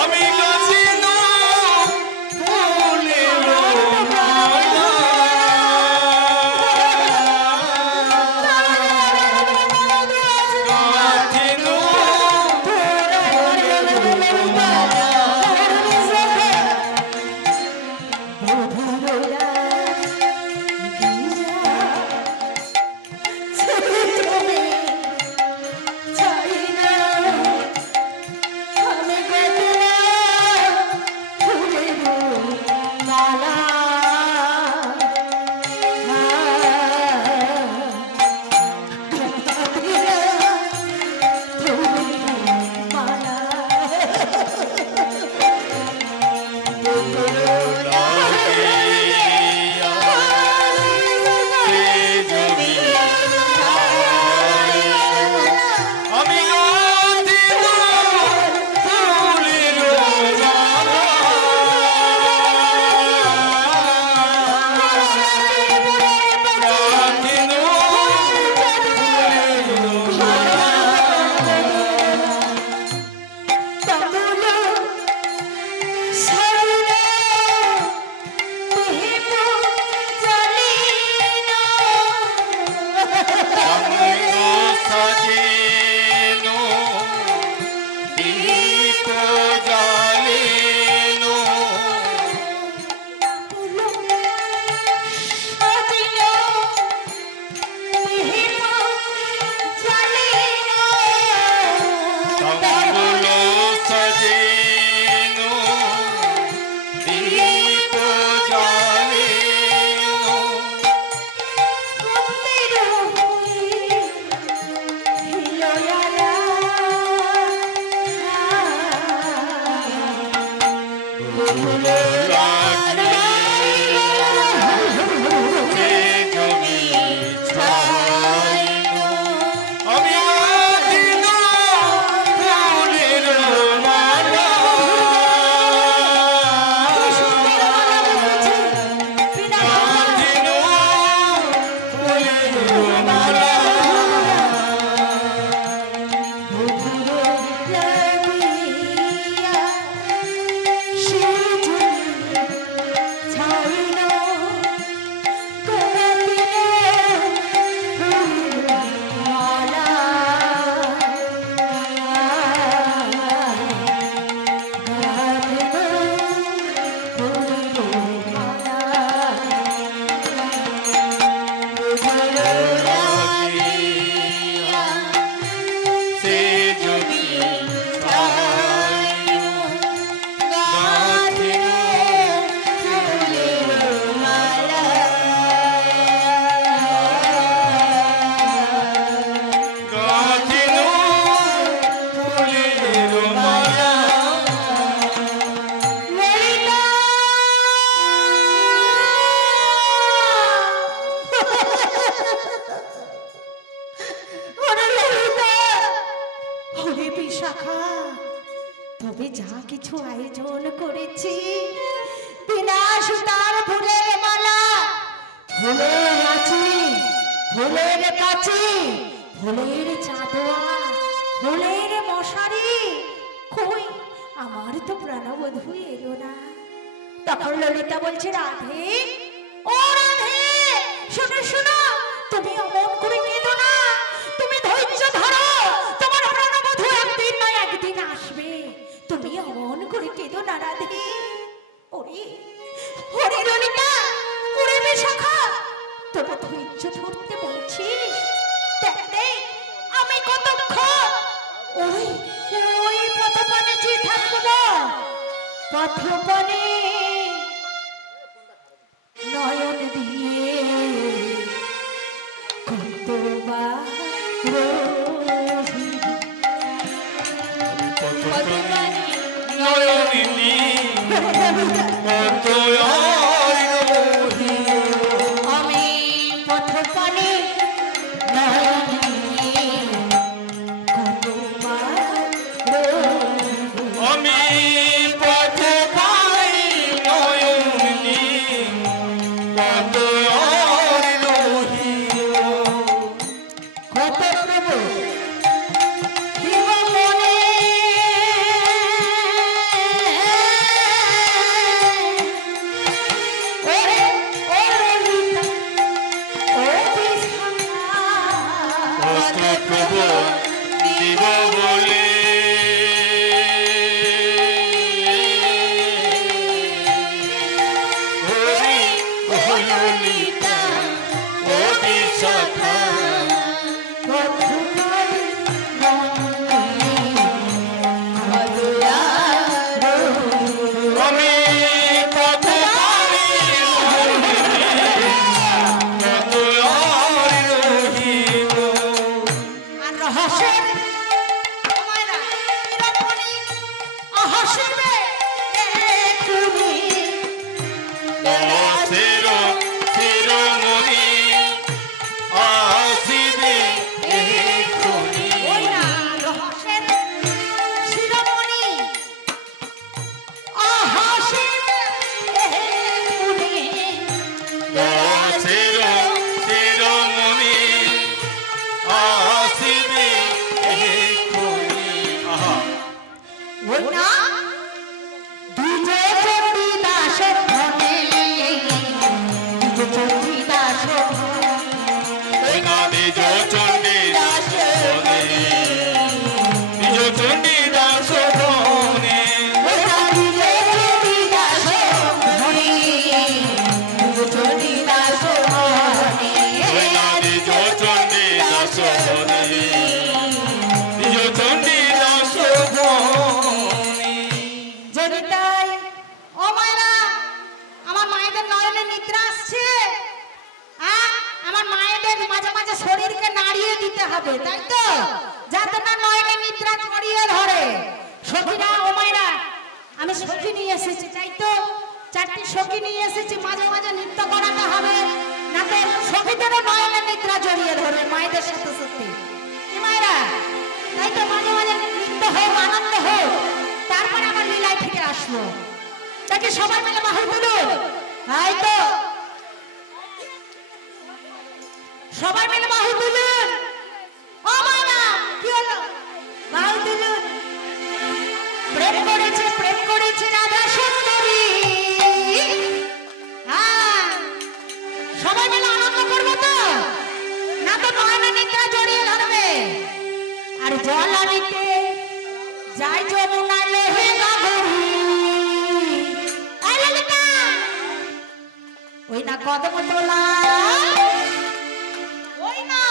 আমি গাছিন ফুলের মালা গাছিন আমি গাছিন ফুলের মালা গাছিন সাজিনো দীপ জ্বালিনো তম্বুলো সাজিনো দীপ জ্বালিনো আমি গাছিন ফুলের মালা গাছিন ফুলের মালা সে যদি গাছিন ফুলের মালা বিশাখা তবে যা কিছু আয়োজন করেছি বিনা সুতার ফুলের মালা ফুলের আছি ফুলের কাছি ফুলের চাদর ফুলের মশারি কই আমার তো প্রাণবধূ এলো না। তখন ললিতা বলছে রাধে ও রাধে শোনো শোনো তুমি অমন করে কেঁদো না, তুমি ধৈর্য ধরো, তোমার প্রাণবধূ একদিন নয় একদিন আসবে, তুমি অমন করে কেঁদো না রাধে। ওরে হরি রনিতা ওরে বিশাখা তোরা ধৈর্য ধরতে বলছিস দেখ দেখ আমি কতক্ষণ ওই ওই পথপানে যে থাকবো না পথপানে নয়ন দিয়ে কতবার রোহি পথপানে নয়নিনী কত রোহি আমি পথপানে নয়ন দিয়ে কতবার রোহি আমি পথ পাই নয়নিনী কত রোহি কত প্রভু দিব মনে ওরে ওরে রীতা ও বিশাখা কত প্রভু দিব বলে হরি ললিতা ও বিশাখা পথপানে মধুরা আমি পথ পাই কত রহিব আর রহস্যের আমারা নিরপনি অহস্যবে একুনি দাসের শিরোমণি আসিবে এক্ষুনি ওই না রহস্যের শিরোমণি অহস্যবে একুনি দাসের শিরোমণি আসিবে এক্ষুনি আহা ওই না দুজে চণ্ডী দাস ধনে দুজে চণ্ডী দাস ওই না নিজ চণ্ডী দাস বনে নিজ চণ্ডী দাস বনে ওই না দুজে চণ্ডী দাস ধনে দুজে চণ্ডী দাস ধনে ওই না নিজ চণ্ডী দাস বনে নিজ চণ্ডী দাস বনে যদি তাই ও মায়েরা আমার মায়েদের নয়নে নিদ্রা আসছে আমার মায়েদের মাঝে মাঝে শরীরকে নাড়িয়ে দিতে হবে তাই তো যাতে না নয়নে নিদ্রা ছড়িয়ে ধরে সখীরা ও মায়েরা আমি সখী নিয়ে এসেছি তাই তো চারটি সখী নিয়ে এসেছি মাঝে মাঝে নৃত্য করাতে হবে না তো সখীদেরও নয়নে নিদ্রা জড়িয়ে ধরবে মায়েদের সাথে সাথে কি মায়েরা তাই তো মাঝে মাঝে নৃত্য হোক আনন্দ হোক তারপরে আমার লীলায় ফিরে আসবো তাকে সবাই মিলে বাহু তুলুন তাই তো সবাই মিলে বাহু তুলুন ও মায়েরা কি হলো বাহু তুলুন প্রেম করেছে রাধা সুন্দরী হ্যাঁ সবাই মিলে আনন্দ করবো তো না তো নয়না নিদ্রা জড়িয়ে ধরবে আর জল আনিতে যাই যমুনা লোহে গাভরু ওই না কদম তোলা ওই না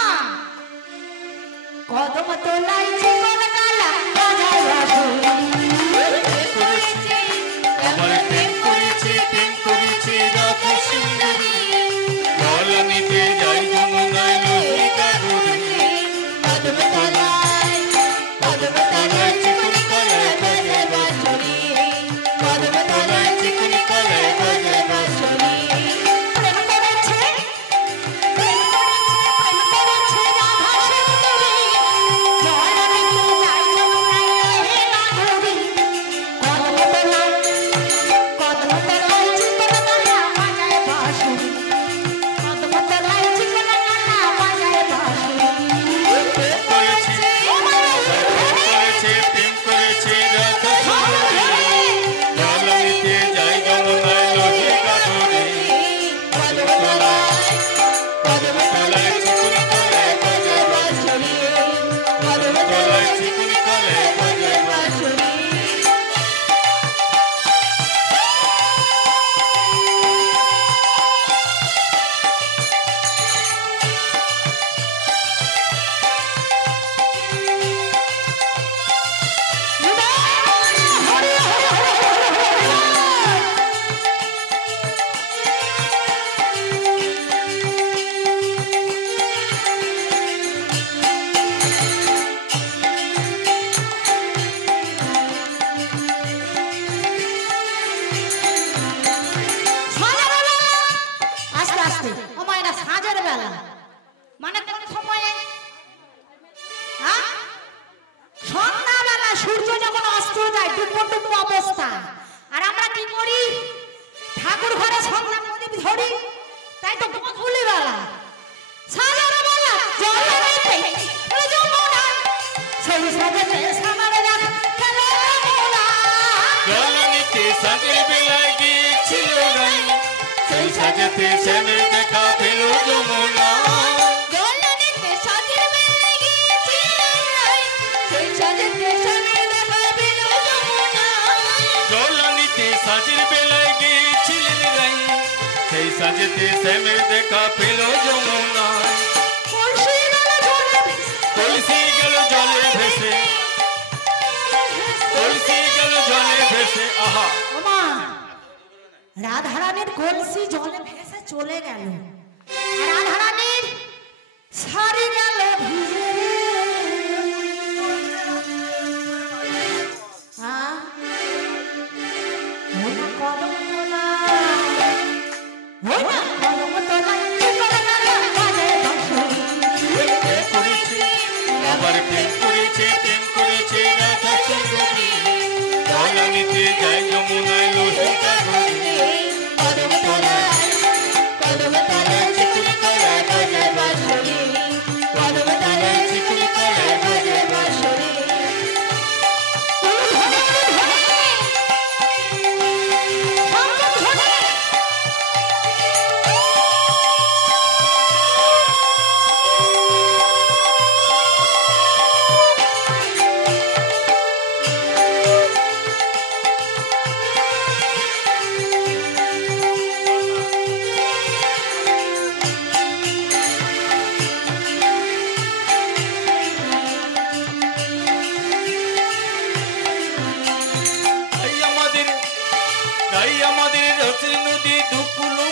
কদম তোলাই জীবন কালা বাজায় বাঁশি আমার প্রেম করেছে রাধা সুন্দরী জল নিতে যাই যমুনায় লোহে গাভরু কদম তোলাই চিকন কালায় বাজে বাঁশরি কদম তোলাই চিকন কালায় বাজে বাঁশরি প্রেম করেছে রাধা সুন্দরী জল নিতে যাই যমুনায় লোহে গাভরু কদম তোলাই চিকন কালা বাজায় বাঁশি মানে কোন সময়ে? হ্যাঁ, সন্ধ্যাবেলা সূর্য যখন অস্ত যায় ডুবো ডুবো অবস্থা, আর আমরা কি করি? ঠাকুর ঘরে সন্ধ্যা প্রদীপ ধরি, তাই তো গধূলি বেলা সাজানো বেলা জল রাখতে যমুনা সেই সাজে সামারে রাখ খেলে যমুনা। জলনিতে সাজের বেলায় গিয়েছিল রাই, সেই সাজেতে শ্যামের দেখা পেল যমুনা। জলনিতে সাজের বেলায় গিয়েছিল রাই, সেই সাজেতে শ্যামের দেখা পেল যমুনা। জলনিতে সাজের বেলায় গিয়েছিলেন রাই, সেই সাজেতে শ্যামের দেখা পেল যমুনা। কলসি গেল জলে ভেসে, কলসি গেল জলে ভেসে। আহা, ওমা, রাধারানীর কলসি জলে ভেসে চলে গেল, আর রাধারানীর শাড়ি গেল ভিজে। হ্যাঁ, ওমা কদম তোলা, ওমা কদম তোলা, কি করে গেল বাজে বাঁশরি। প্রেম করেছে, আবার প্রেম করেছে, প্রেম করেছে রাধা সুন্দরী। জলনিতে যায় যমুনায় লোহিতা গরি, কদম তলায়, কদম তলায় চিকুন তলায় বাজে বাঁশরি, কদম তলায় চিকুন তলায় বাজে বাঁশরি। আমাদের রথের নদী দুকুলো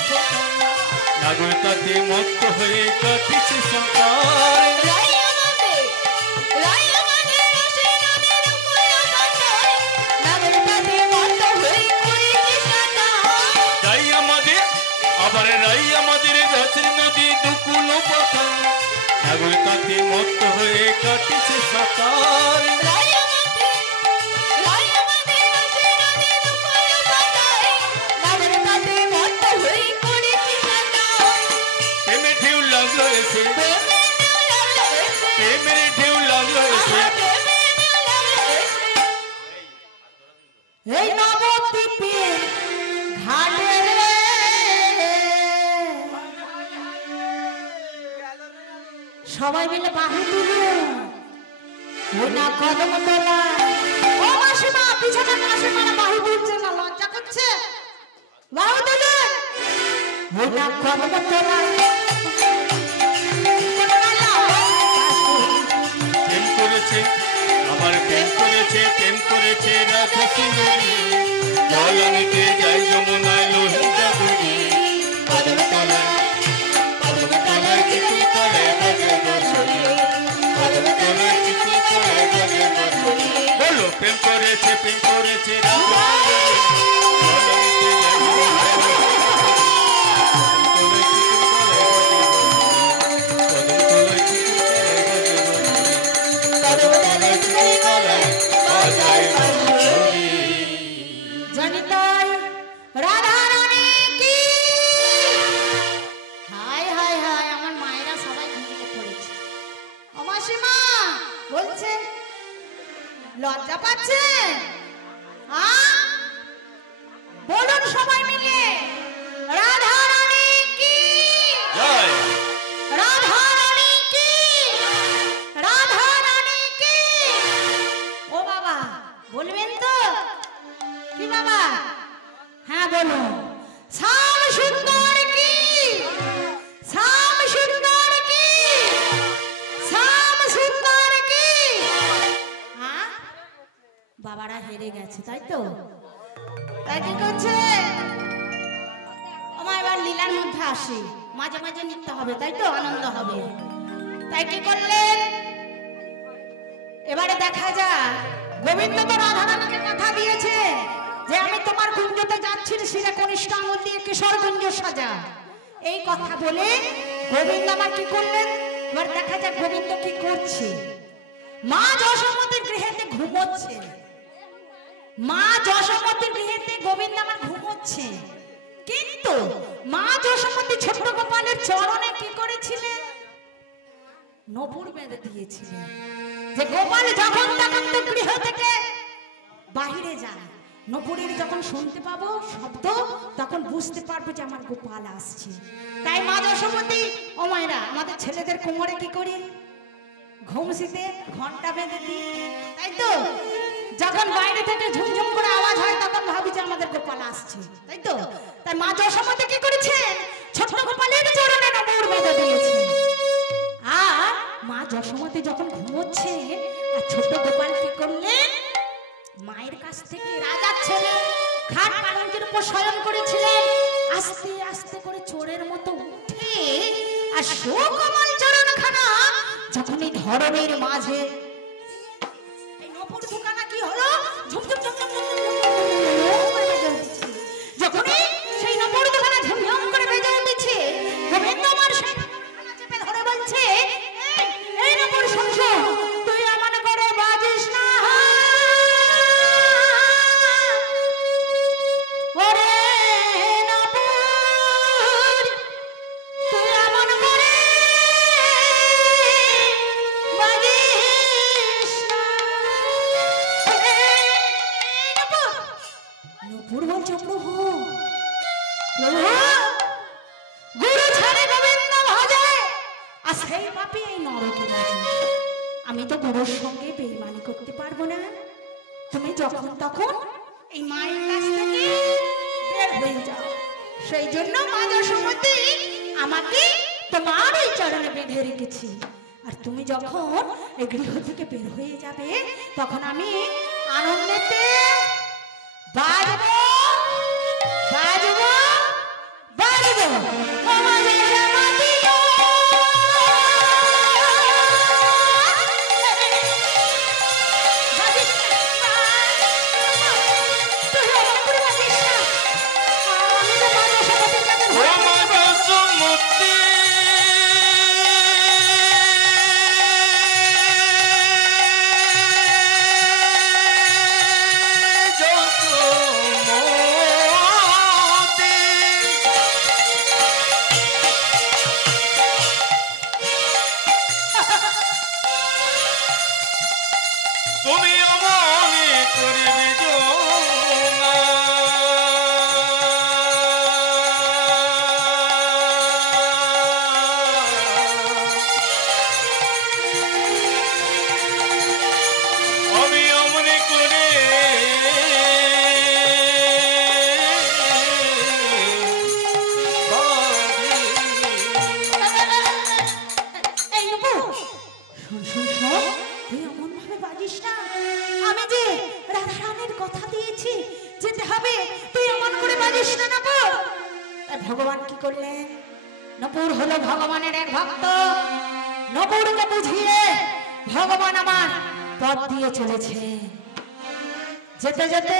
নাগর তাতে মত্ত হয়ে কাটিছে সকাল। রাই আমাদের রসে নদীর কুলো পাতায়, নাগর তাতে মত্ত হয়ে করেছে সাঁতার। রাই আমাদের, আবার রাই আমাদের রথের নদী দুকুলো পথা, নাগর তাতে মত্ত হয়ে কাটিছে সকাল। রাই আমাদের রসে নদীর কুলো পাতায়, নাগর তাতে মত্ত হয়ে করেছে সাঁতার। প্রেমের ঢেউ লাগলো এসে, প্রেমের ঢেউ লাগলো এসে, প্রেমের ঢেউ লাগলো এসে। প্রেমের ঢেউ লাগলো এসে। এই নবদ্বীপের ঘাটে রে, সবাই মিলে বাহু তুলুন, ওই না কদম তোলা। ও মাসিমা, পিছনে মাসিমারা বাহু তুলছে না, লজ্জা করছে? বাহু তুলুন, ওই না কদম তোলা। প্রেম করেছে, আবার প্রেম করেছে, প্রেম করেছে রাধা সুন্দরী। জলনিতে যায় যমুনায় লোহিতা গরি, কদম তোলা, কদম তোলা, চিকুন তলায় বাজে বাঁশরি, কদম তোলা, চিকুন তলায় বাজে বাঁশরি। বলো প্রেম করেছে, প্রেম করেছে রাধা সুন্দরী। জলনিতে যায় যমুনায় লোহিতা গরি, কদম তলায় বাজায় বাঁশরি। জানি তাই রাধা রানী কি। হায় হায় হায়, আমার মায়েরা সবাই ঘুমিয়ে পড়েছে। ও মাসিমা বলছেন, লজ্জা পাচ্ছেন? বলুন সবাই মিলে, রাধা রানী কি, জয়। রাধা রানী কি, রাধা রানী কি। ও বাবা, বলবেন তো? কি বাবা? হ্যাঁ বলুন। শ্যাম সুন্দর কি, শ্যাম সুন্দর কি, শ্যাম সুন্দর কি। হ্যাঁ, বাবারা হেরে গেছে তাই তো? তাই কি করছে? আমার এবার লীলার মধ্যে আসি, মাঝে মাঝে নিতে হবে তাই তো, আনন্দ হবে। তাই কি করলেন? এবারে দেখা যায় গোবিন্দ তো রাধা রানীকে কথা দিয়েছে যে আমি তোমার কুঞ্জতে যাচ্ছি, শিরে কনিষ্ঠ আঙুল দিয়ে কিশোর কুঞ্জ সাজা। এই কথা বলে গোবিন্দ আমার কি করলেন? এবার দেখা যাক গোবিন্দ কি করছে। মা যশোমতীর গৃহেতে ঘুমোচ্ছে, মা যশোমতীর গৃহেতে গোবিন্দ আমার ঘুমোচ্ছে, কিন্তু মা যশোমতী ছোট্ট গোপালের চরণে কি করেছিলেন? নপুর বেঁধে দিয়েছিলেন, যে গোপাল যখন তখন তো গৃহ থেকে বাহিরে যায়, নপুরের যখন শুনতে পাবো শব্দ তখন বুঝতে পারবো যে আমার গোপাল আসছে। তাই মা যশোমতী, ও মায়েরা, আমাদের ছেলেদের কোমরে কি করি? ঘুমসিতে ঘন্টা বেঁধে দিই, তাই তো? যখন বাইরে থেকে ঝুমঝুম করে আওয়াজ হয় তখন ভাবি যে আমাদের গোপাল আসছে, তাই তো? তাই মা যশোমতী কি করেছেন? ছোট্ট গোপালের চরণে নপুর বেঁধে দিয়েছে। আর মা যশোমতী যখন ঘুমোচ্ছে আর ছোট্ট গোপাল কি করলেন? মায়ের কাছ থেকে রাজার ছেলে খাট পালঙ্কের উপর শয়ন করেছিলেন, আস্তে আস্তে করে চোরের মতো উঠে আর সুকোমল চরণখানা যখন এই ধরনের মাঝে এই নপুর দুখানা কি হলো? ঝুমঝুম ঝুমঝুম যখনই সেই নপুর দুখানা ঝুমঝুম করে বেজে উঠেছে, গোবিন্দ আমার সেই খানা চেপে ধরে বলছে, এই নপুর শোন, তুই আমার করে বাজিস না। ওরে নপুর, তুই আমার করে বাজিস না। নপুর বলছে, প্রভু প্রভু, গুরু ছাড়ে গোবিন্দ ভজে, আর সেই পাপী এই নরকে রাজে। আমি তো গুরুর সঙ্গে বেইমানি করতে পারবো না। তুমি যখন তখন এই মায়ের কাছ থেকে বের হয়ে যাও। সেই জন্য মা যশোমতী আমাকে তোমার এই চরণে বেঁধে রেখেছি। আর তুমি যখন এই গৃহ থেকে বের হয়ে যাবে তখন আমি আনন্দেতে বাজবো বাজবো বাজবো। ও মা যশোমতী গো, বাজিস না, তুই আমার করে বাজিস না। আমি তো মা যশোমতীর কাছে ও মা যশোমতী, তুমি অমনে করবে জোনা, আমি অমনে করে এই নবু, শোন শোন শোন, তুই এমন ভাবে বাজিস না। আমি যে রাধারানীর কথা দিয়েছি যেতে হবে, তুই এমন করে বাজিস না নবু। তাই ভগবান কি করলেন? নপুর হলো ভগবানের এক ভক্ত, নপুরকে বুঝিয়ে ভগবান আমার পথ দিয়ে চলেছে। যেতে যেতে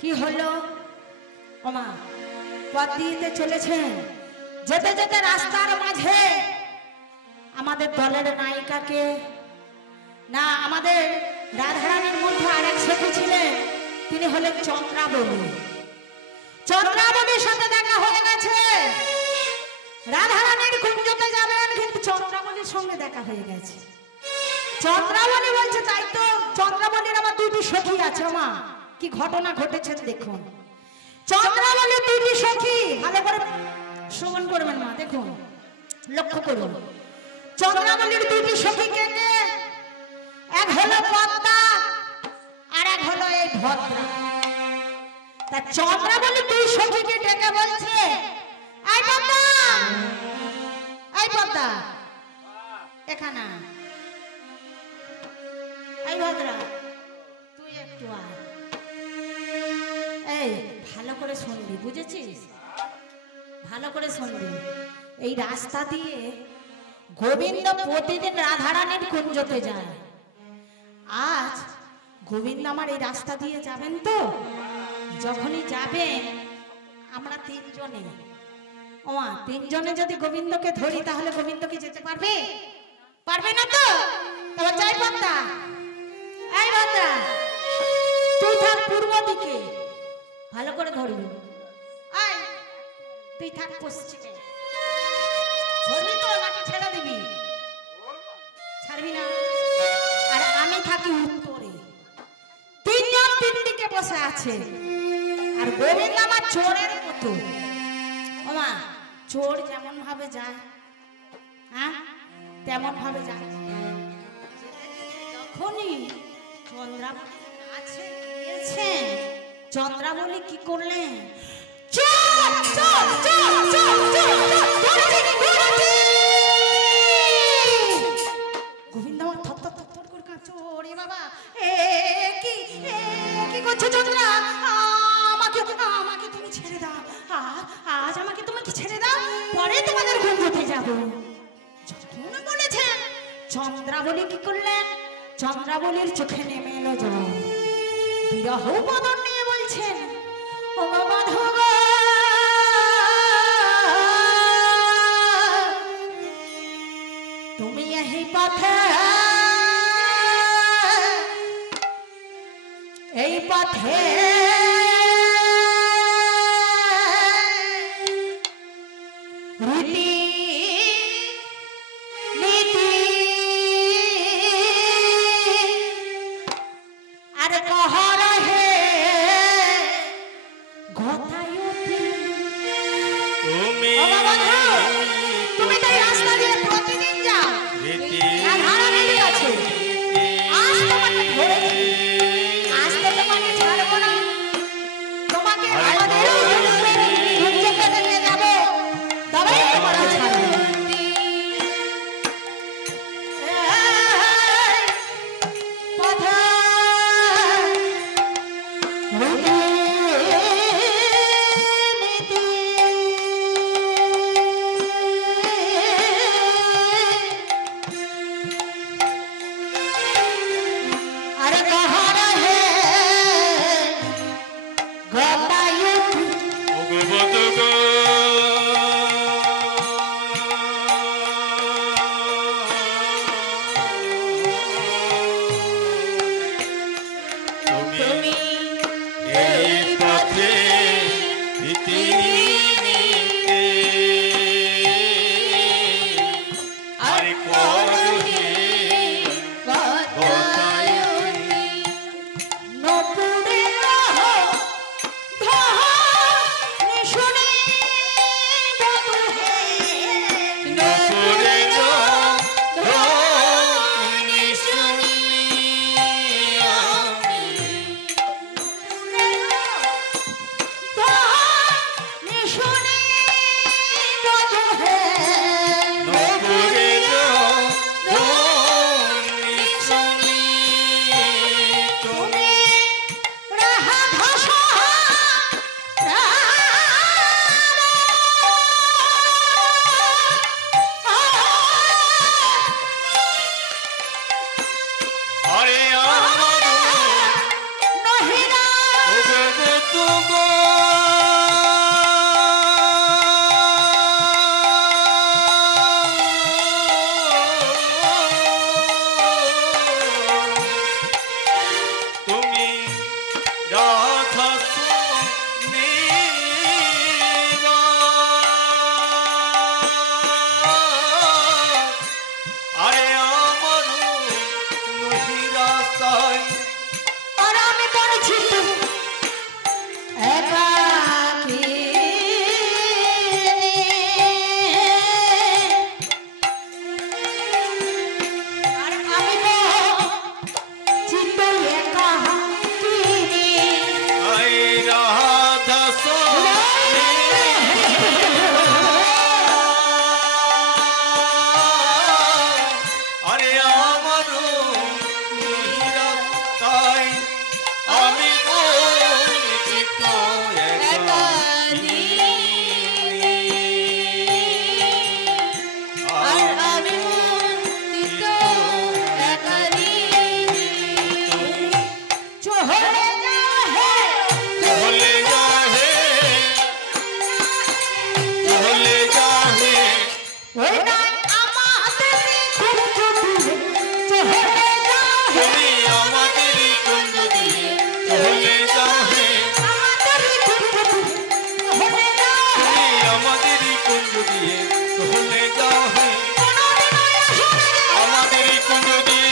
কি হলো? ওমা, পথ দিয়ে চলেছেন, যেতে যেতে রাস্তার মাঝে আমাদের দলের নায়িকাকে, না আমাদের রাধারানীর মধ্যে আরেক সখী ছিলেন, তিনি হলেন চন্দ্রাবলী। চন্দ্রাবলীর সাথে দেখা হয়ে গেছে। রাধারানীর কুঞ্জতে যাবেন, কিন্তু চন্দ্রাবলীর সঙ্গে দেখা হয়ে গেছে। চন্দ্রাবলী বলছে, তাই তো, চন্দ্রাবলীর আমার দুটি সখী আছে। মা, কি ঘটনা ঘটেছে দেখুন। চন্দ্রাবলীর দুটি সখী, ভালো করে শ্রবণ করবেন মা, দেখুন, লক্ষ্য করুন। চন্দ্রাবলীর দুটি সখী কে কে? এক হলো পদ্মা আর এক হলো এই ভদ্রা। তা চন্দ্রাবলী দুই সখীকে ডেকে বলছে, এই পদ্মা, এই পদ্মা, এখানে, এই ভদ্রা, তুই একটু আয়। এই ভালো করে শুনবি, বুঝেছিস? ভালো করে শুনবি। এই রাস্তা দিয়ে গোবিন্দ প্রতিদিন রাধারানীর কুঞ্জতে যায়। আজ গোবিন্দ আমার এই রাস্তা দিয়ে যাবেন তো, যখনই যাবেন আমরা তিনজনে ওমা তিনজনে যদি গোবিন্দকে ধরি তাহলে গোবিন্দ কি যেতে পারবে? পারবে না তো? তবে যাই বান্দা, এই বান্দা তুই থাক পূর্ব দিকে, ভালো করে ধরবি। আয় তুই থাক পশ্চিমে, ধরবি তো নাকি ছেড়ে দিবি? ছাড়বি না। আর আমি থাকি উত্তরে, তিনজন তিন দিকে বসে আছে। আর গোবিন্দ আমার চোরের মতো। ওমা চোর যেমন ভাবে যায়, হ্যাঁ তেমন ভাবে যায়। যখনই চন্দ্রাবলী আছে গিয়েছেন, চন্দ্রাবলী কি করলেন? চোর চোর চোর চোর চোর গোবিন্দ আমার থর থর থর করে কাঁদছে। ওরে বাবা, কি করছো চন্দ্রা? আমাকে আমাকে তুমি ছেড়ে দাও, আজ আমাকে তুমি কি ছেড়ে দাও, পরে তোমাদের ঘুম উঠে যাবো। যখন বলেছেন, চন্দ্রাবলী কি করলেন? চন্দ্রাবলীর চোখে নেমে এলো জল। বিরহ বদন নিয়ে বলছেন, ও বাবা ধগা তুমি এই পথে, এই পথে রীতি নীতি আর কহর হে ঘটায়তি। তুমি তুমি তাই রাস্তা দিয়ে প্রতিদিন যাও, রীতি রাধারা নদী আছে, আজ তোমাকে ধরেছি, আজ তো তোমাকে ছাড়বো না, তোমাকে আমাদের জায়গাতে নিয়ে যাবো, তবেই তোমাকে ছাড়বো। ওই নয় আমাদেরই কুঞ্জ দিয়ে চলে যাও হে। তুমি আমাদেরই কুঞ্জ দিয়ে চলে যাও হে। আমাদেরই কুঞ্জ দিয়ে চলে যাও হে। তুমি আমাদেরই কুঞ্জ দিয়ে চলে যাও হে। আমাদেরই কুঞ্জ দিয়ে,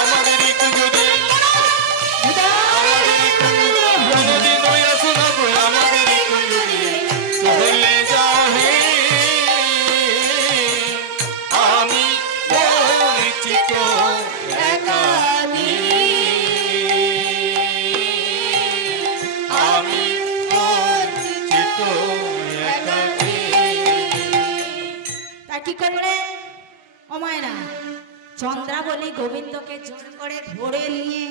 আমাদেরই কুঞ্জ দিয়ে, আমাদেরই কুঞ্জ দিয়ে, কোনোদিন ওই আসো না গো, আমাদেরই কুঞ্জ দিয়ে চলে যাও হে। আমি বঞ্চিত একাকী, আমি বঞ্চিত একাকী। তা কি করলে ও মায়েরা? চন্দ্রাবলী গোবিন্দকে জোর করে ধরে নিয়ে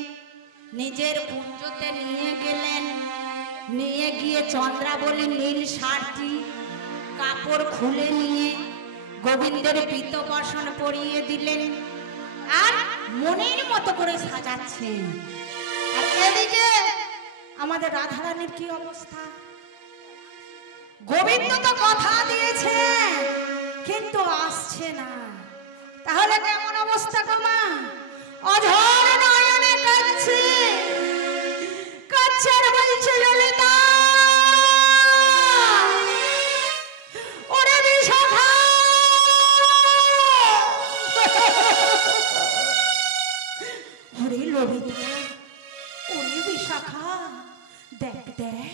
নিজের কুঞ্জতে নিয়ে গেলেন। নিয়ে গিয়ে চন্দ্রাবলী নীল শাড়ি কাপড় খুলে নিয়ে গোবিন্দের পীতবসন পরিয়ে দিলেন আর মনের মতো করে সাজাচ্ছেন। আর এদিকে আমাদের রাধারানীর কি অবস্থা? গোবিন্দ তো কথা দিয়েছে কিন্তু আসছে না, তাহলে কেমন অবস্থা কমা? অঝর নয়নে কাঁদছে, কাঁদছে আর বলছে ললিতা ওরে বিশাখা, ওরে ললিতা, ওরে বিশাখা, দেখ দেখ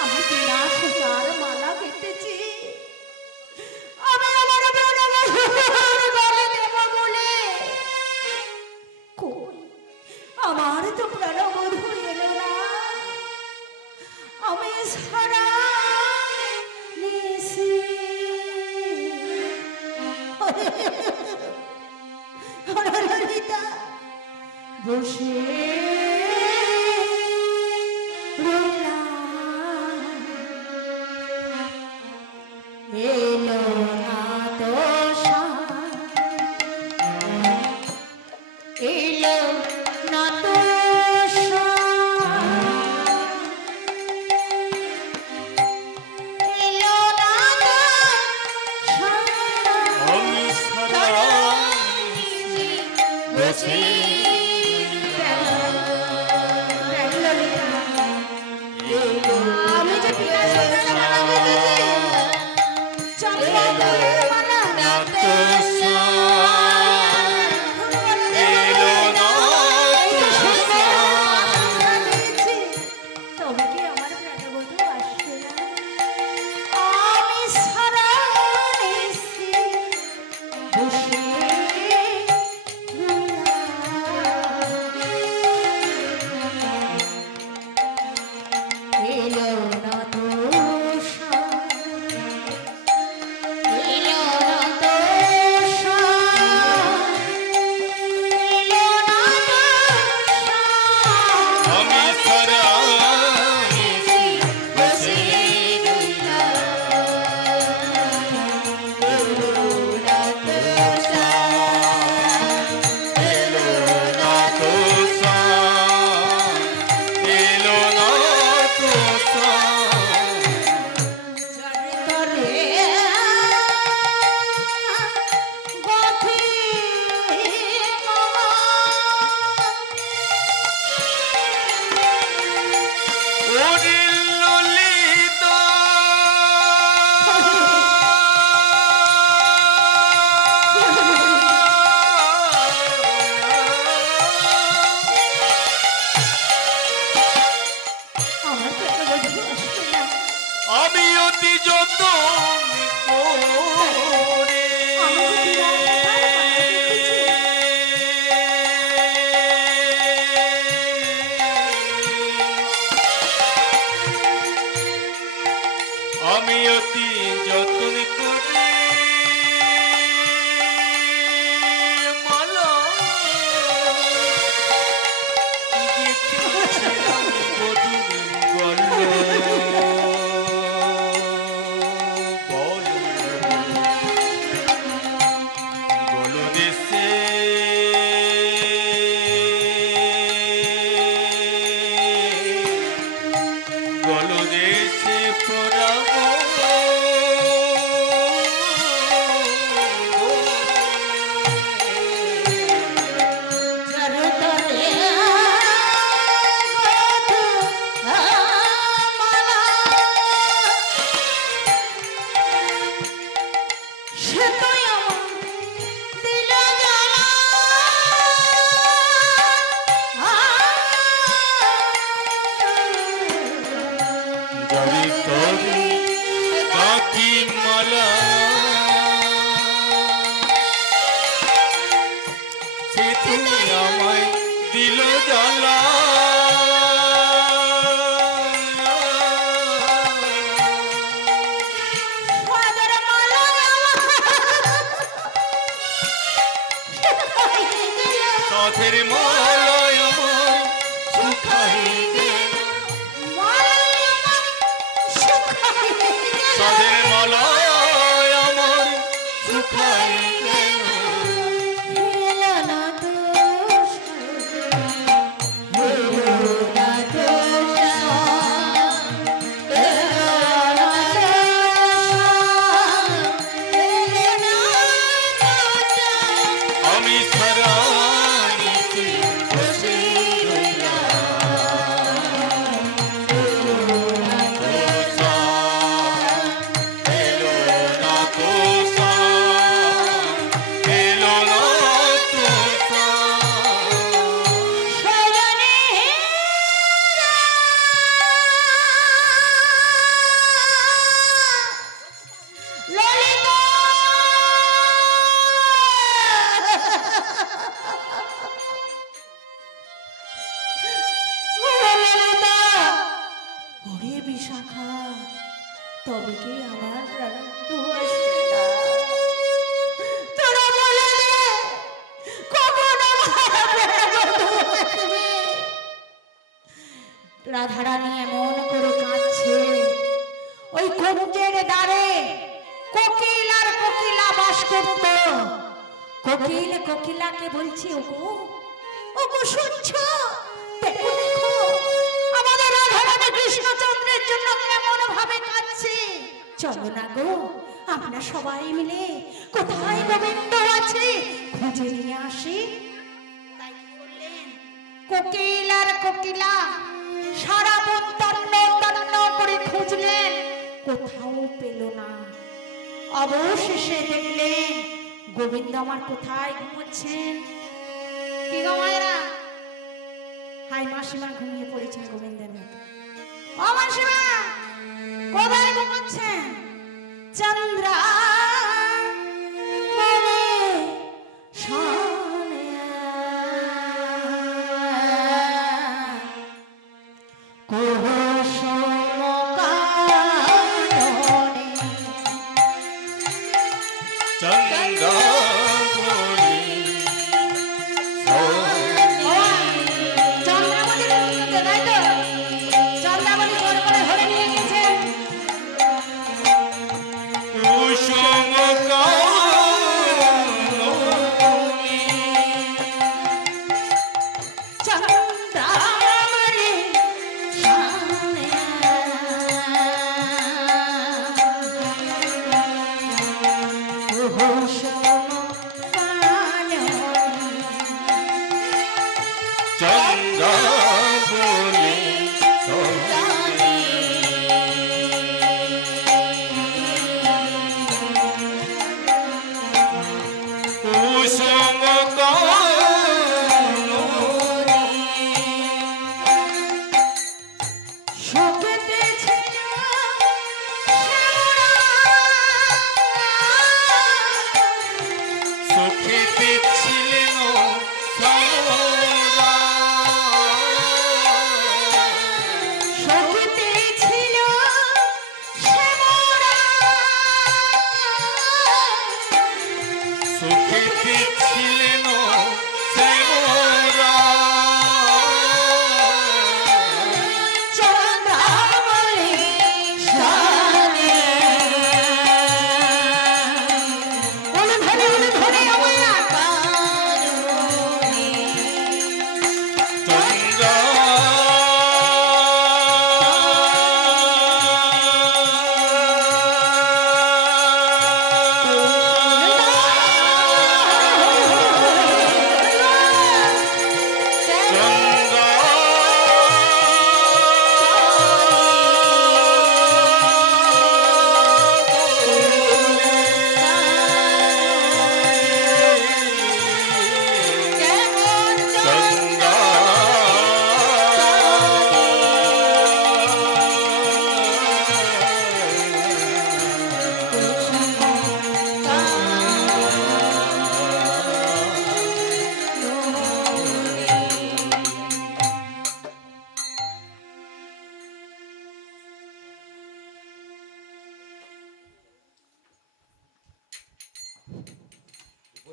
আমি বিনা সুতার মালা কেটেছি, আমি আমার প্রাণবধূর গলে দেব বলে। কই আমার তো প্রাণবধূ এলো না, আমি সারা নিশি ললিতা বসে রইলাম, এলো না তো এলো না তো এলো না তো আমি সারা বসে আমি যে পিয়াস চম্পা মালা এলো না তবে কি আমার প্রাণবধূ আসবে না? আমি সারা নিশি বসে রইলাম, এলো না তো এলো না তো এলো না তো আমি সারা বসে এলো না তো এলো না তো ওরে ললিতা আমি অতি যতন করে আমি অতি যতন করে মালা গেঁথেছিলাম বধূর বলো দেশে বলো দেশে পড়াবো কি মালা সে তুমি আমায় দিল জ্বালা সাদের মালা সাথের মালায় আমার শুকাই গেল সাথের মালায় আমার শুকাই গেল আমি সারা নিশি বসে ওরে বিশাখা, তবে কি আমার প্রাণান্ত আসবে না? তোরা বলে দে, কখন আমার প্রাণান্ত আসবে? রাধারানী এমন করে কাঁদছে। ওই কুঞ্জের দ্বারে কোকিল আর কোকিলা বাস করত। কোকিল কোকিলাকে বলছে, ওগো ওগো শুনছো? দেখো দেখো আমাদের রাধারানী কৃষ্ণচন্দ্রের জন্য কেমন ভাবে কাঁদছে। চলো না গো, আমরা সবাই মিলে কোথায় গোবিন্দ আছে খুঁজে নিয়ে আসি। তাই কি করলেন? কোকিল আর কোকিলা সারা বন তন্ন তন্ন করে খুঁজলেন, কোথাও পেল না। অবশেষে দেখলেন গোবিন্দ আমার কোথায় ঘুমোচ্ছেন। কি গো মায়েরা? হাই মাসিমা ঘুমিয়ে পড়েছেন গোবিন্দের মতো। ও মাসিমা, কোথায় ঘুমাচ্ছেন? চন্দ্রা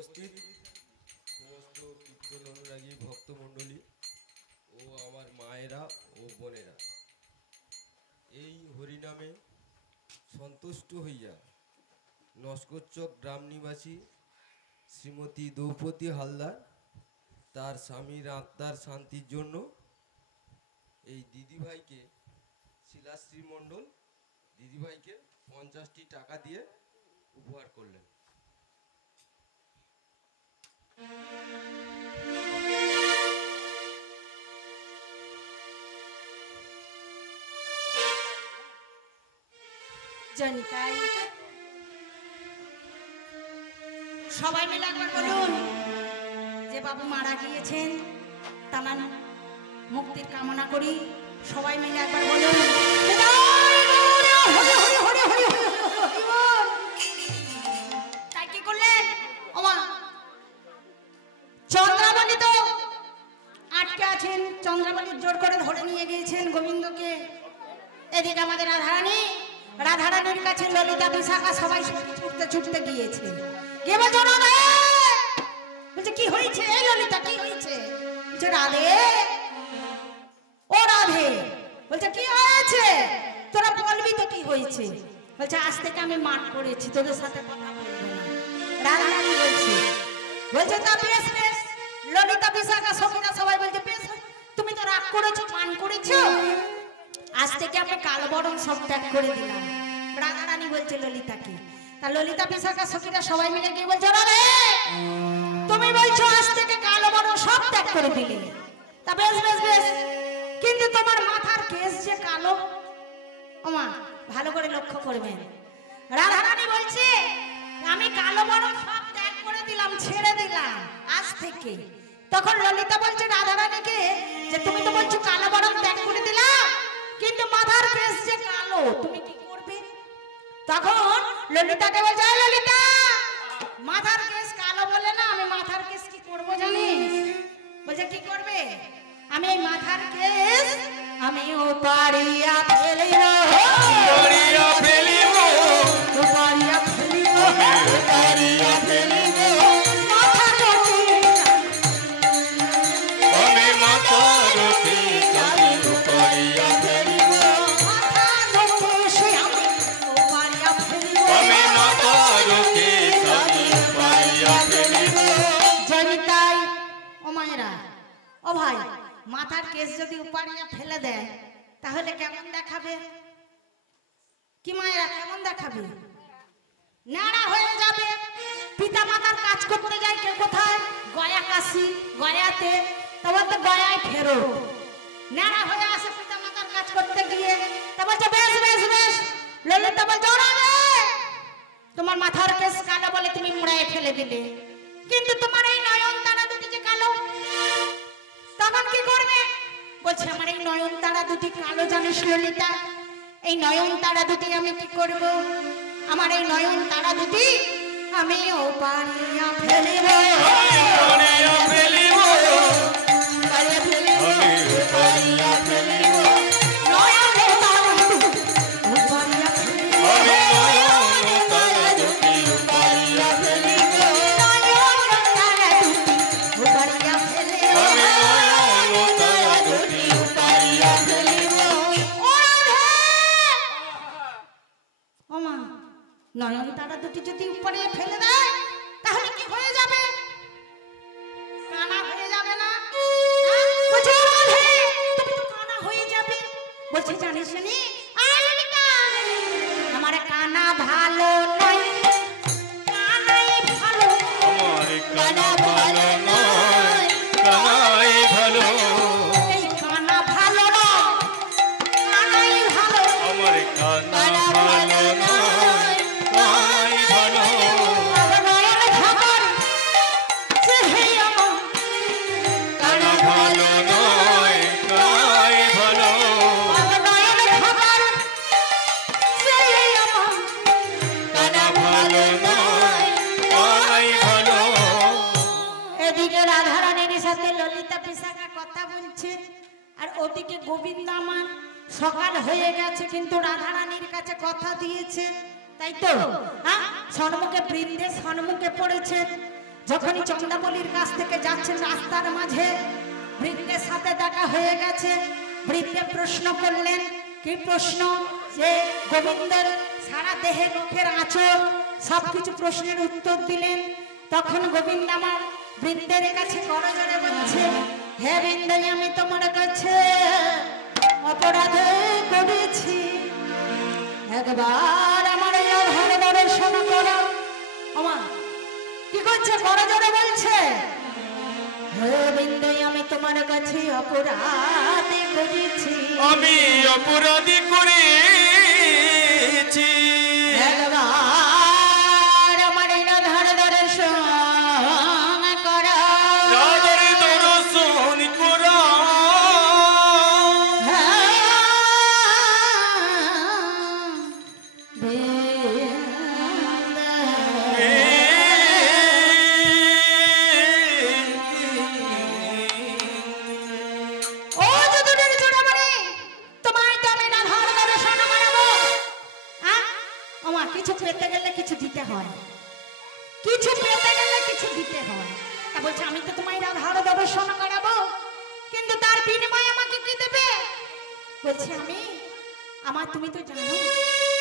উপস্থিত সমস্ত কীর্তন অনুরাগী ভক্তমণ্ডলী ও আমার মায়েরা ও বোনেরা, এই হরিনামে সন্তুষ্ট হইয়া নস্করচক গ্রাম নিবাসী শ্রীমতী দ্রৌপদী হালদার তার স্বামীর আত্মার শান্তির জন্য এই দিদিভাইকে, শিলাশ্রী মণ্ডল দিদিভাইকে 50টি টাকা দিয়ে উপহার করলেন। জনিতাই সবাই মিলে একবার বলুন যে বাবু মারা গিয়েছেন, তার মুক্তির কামনা করি। সবাই মিলে একবার বলুন তাই কি করলেন? ওমা চন্দ্রাবলী তো আটকে আছেন, চন্দ্রাবলীর জোর করে ধরে নিয়ে গিয়েছেন গোবিন্দকে। এদিকে আমাদের রাধারানীর কাছে ললিতা বিশাখা সবাই ছুটতে ছুটতে গিয়েছে। কে বলছো রাধে? বলছে কি হয়েছে ললিতা, কি হয়েছে? বলছে রাধে, ও রাধে। বলছে কি হয়েছে? তোরা বলবি তো কি হয়েছে। বলছে আজ থেকে আমি মান করেছি, তোদের সাথে কথা বলবো না। রাধারানী বলছে তা বেশ বেশ। ললিতা বিশাখা সখীরা সবাই বলছে বেশ, তুমি তো রাগ করেছো, মান করেছো, আজ থেকে আমি কালবরণ সব ত্যাগ করে দিলাম। রাধারানী বলছে ললিতাকে। তা ললিতা বিশাখা সখীরা সবাই মিলে গিয়ে বলছে রাধে, তুমি বলছো আজ থেকে কালবরণ সব ত্যাগ করে দিলে, তা বেশ বেশ বেশ, কিন্তু তোমার মাথার কেশ যে কালো। ওমা ভালো করে লক্ষ্য করবেন। রাধারানী বলছে আমি কালবরণ সব ত্যাগ করে দিলাম, ছেড়ে দিলাম আজ থেকে। তখন ললিতা বলছে রাধারানীকে যে তুমি তো বলছো কালবরণ ত্যাগ করে দিলাম, কিন্তু মাথার কেশ যে কালো, তুমি কি করবে? তখন ললিতাকে বলছে ললিতা, মাথার কেশ কালো বলে না, আমি মাথার কেশ কি করব জানিস? বলছে কি করবে? আমি এই মাথার কেশ আমি উপাড়িয়া ফেলিব, উপাড়িয়া ফেলিব, উপাড়িয়া ফেলিব, উপাড়িয়া ফেলিব, মাথা চটি আমি মাথার কেশ আমি উপাড়িয়া ফেলিব, মাথা চটি সে আমি উপাড়িয়া ফেলিব, আমি মাথার কেশ আমি উপাড়িয়া ফেলিব। জনিতাই ও মায়েরা, ও ভাই, মাথার কেশ যদি উপাড়িয়া ফেলে দেয় তাহলে কেমন দেখাবে? কি মায়েরা কেমন দেখাবে? নাড়া হয়ে যাবে। পিতা মাতার কাজ করতে যায় কেউ কোথায়? গয়া কাশি, গয়াতে, তারপর তো গয়ায় ফেরো। নাড়া হয়ে আসে পিতা মাতার কাজ করতে গিয়ে। তা বলছে বেশ বেশ বেশ। ললিতা বলছে ওরা তোমার মাথার কেশ কালো বলে তুমি মুড়ায় ফেলে দিলে, কিন্তু তোমার এই নয়ন তারা দুটি যে কালো, তখন কি করবে? বলছে আমার এই নয়ন তারা দুটি কালো জানিস ললিতা, এই নয়ন তারা দুটি আমি কি করব? আমার এই নয়ন তারা দুটি আমি ওপারিয়া ফেলিব, উপাড়িয়া ফেলিব, ওপারিয়া ফেলিব, আমি উপাড়িয়া ফেলিব, নয়ন তারা দুটি ওপারিয়া ফেলিব, আমি নয়ন তারা দুটি উপাড়িয়া ফেলিব, নয়ন তারা দুটি ওপারিয়া ফেলিব, আমি নয়ন তারা দুটি উপাড়িয়া ফেলিব। ও মা, নয়ন তারা দুটি যদি উপরে ফেলে দেয় তাহলে কি হয়ে যাবে? কানা হয়ে যাবে না? হ্যাঁ? বলছে, ও রাধে, তুমি তো কানা হয়ে যাবে। বলছে জানিস নি আমার কানা ভালো নয়, কানাই ভালো, আমার কানা ভালো নয়, কানাই ভালো, এই কানা ভালো নয়, কানাই ভালো, আমার কানা ভালো নয়, কানাই ভালো, নয়ন ঠাকুর সে হে আমার কানা ভালো নয়, কানাই ভালো, নয়ন ঠাকুর সে আমার কানা ভালো নয়, কানাই ভালো। এদিকে রাধারানীর সাথে ললিতা বিশাখা কথা বলছে, আর ওদিকে গোবিন্দ আমার সকাল হয়ে গেছে কিন্তু রাধারানীর কাছে কথা দিয়েছে, তাই তো? হ্যাঁ, সন্মুখে বৃন্দে সন্মুখে পড়েছে। যখনই চন্দ্রাবলীর কাছ থেকে যাচ্ছেন রাস্তার মাঝে বৃদ্ধের সাথে দেখা হয়ে গেছে। বৃদ্ধে প্রশ্ন করলেন, কি প্রশ্ন? যে গোবিন্দের সারা দেহে নখের আঁচড়, সবকিছু প্রশ্নের উত্তর দিলেন। তখন গোবিন্দ আমার বৃন্দের কাছে করজোড়ে বলছে, হে বৃন্দাই, আমি তোমার কাছে অপরাধ করেছি, একবার আমার রাধার দর্শন করো। ওমা কি করছে? করজোড়ে বলছে, হে বৃন্দাই, আমি তোমার কাছে অপরাধ করেছি, আমি অপরাধী করেছি, একবার আমার রাধার দর্শন করো। রাধার দর্শন করো। কিছু পেতে গেলে কিছু দিতে হয়, কিছু পেতে গেলে কিছু দিতে হয়। তা বলছে, আমি তো তোমায় রাধার দর্শন করাবো, কিন্তু তার বিনিময়ে আমাকে কি দেবে? বলছে, আমার তুমি তো জানো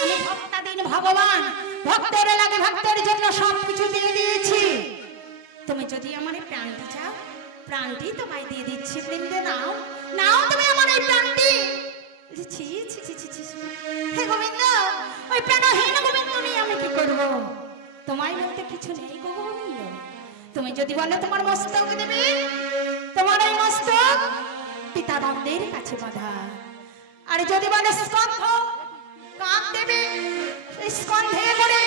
আমি ভক্তাধীন ভগবান, ভক্তের লাগে ভক্তের জন্য সবকিছু দিয়ে দিয়েছি। তুমি যদি আমার এই প্রাণটি চাও, প্রাণটি তোমায় দিয়ে দিচ্ছি। বৃন্দে নাও, নাও তুমি আমার এই প্রাণটি। ছি ছি ছি ছি ছি, হে গোবিন্দ, ওই প্রাণহীন গোবিন্দ নিয়ে আমি কি করবো? তোমায় বলতে কিছু নেই গো গোবিন্দ। তুমি যদি বলো তোমার মস্তক দেবে, তোমার ওই মস্তক পিতানন্দের কাছে বাঁধা। আর যদি বলে স্কন্ধ, কাঁধ দেবে, সেই স্কন্ধে করে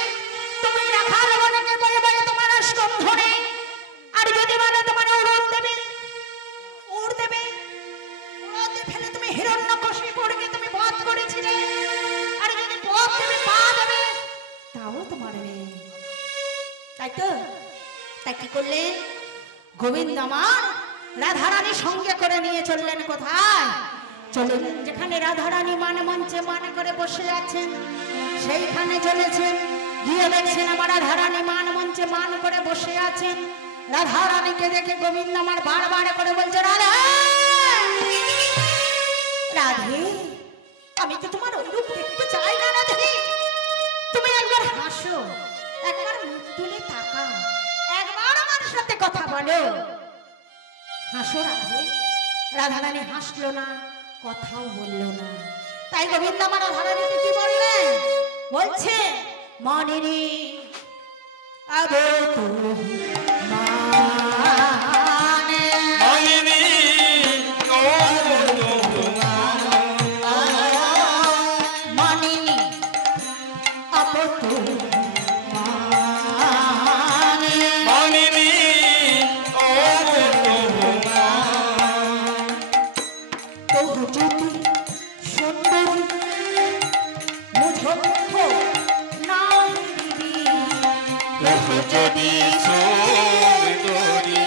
তুমি রাখার বনকে বলে বলে তোমার স্কন্ধ নেই। আর যদি বলে তোমার উড়ন দেবে, উড় দেবে, উড়তে ফেলে তুমি হিরণ্যকশিপুরকে তুমি বধ করেছিলে। আর যদি পথ দেবে, পা দেবে, তাও তোমার নেই। তাই তো, তাই কি করলেন গোবিন্দ আমার রাধারানী সঙ্গে করে নিয়ে চললেন কোথায়? চললেন যেখানে রাধারানী মান মঞ্চে মান করে বসে আছেন, সেইখানে চলেছেন। গিয়ে দেখছেন আমার রাধারানী মান মঞ্চে মান করে বসে আছেন। রাধারানীকে দেখে গোবিন্দ আমার বারবার করে বলছে, রাধা, রাধে, আমি তো তোমার ওই রূপ দেখতে চাই না রাধে। তুমি একবার হাসো, একবার মুখ তুলে তাকাও, একবার আমার সাথে কথা বলো, হাসো রাধে। রাধারানী হাসলো না, কথাও বললো না। তাই গোবিন্দ আমার রাধারানীকে কি বললেন? বলছে, মনেরি আবে যদি সুন্দরী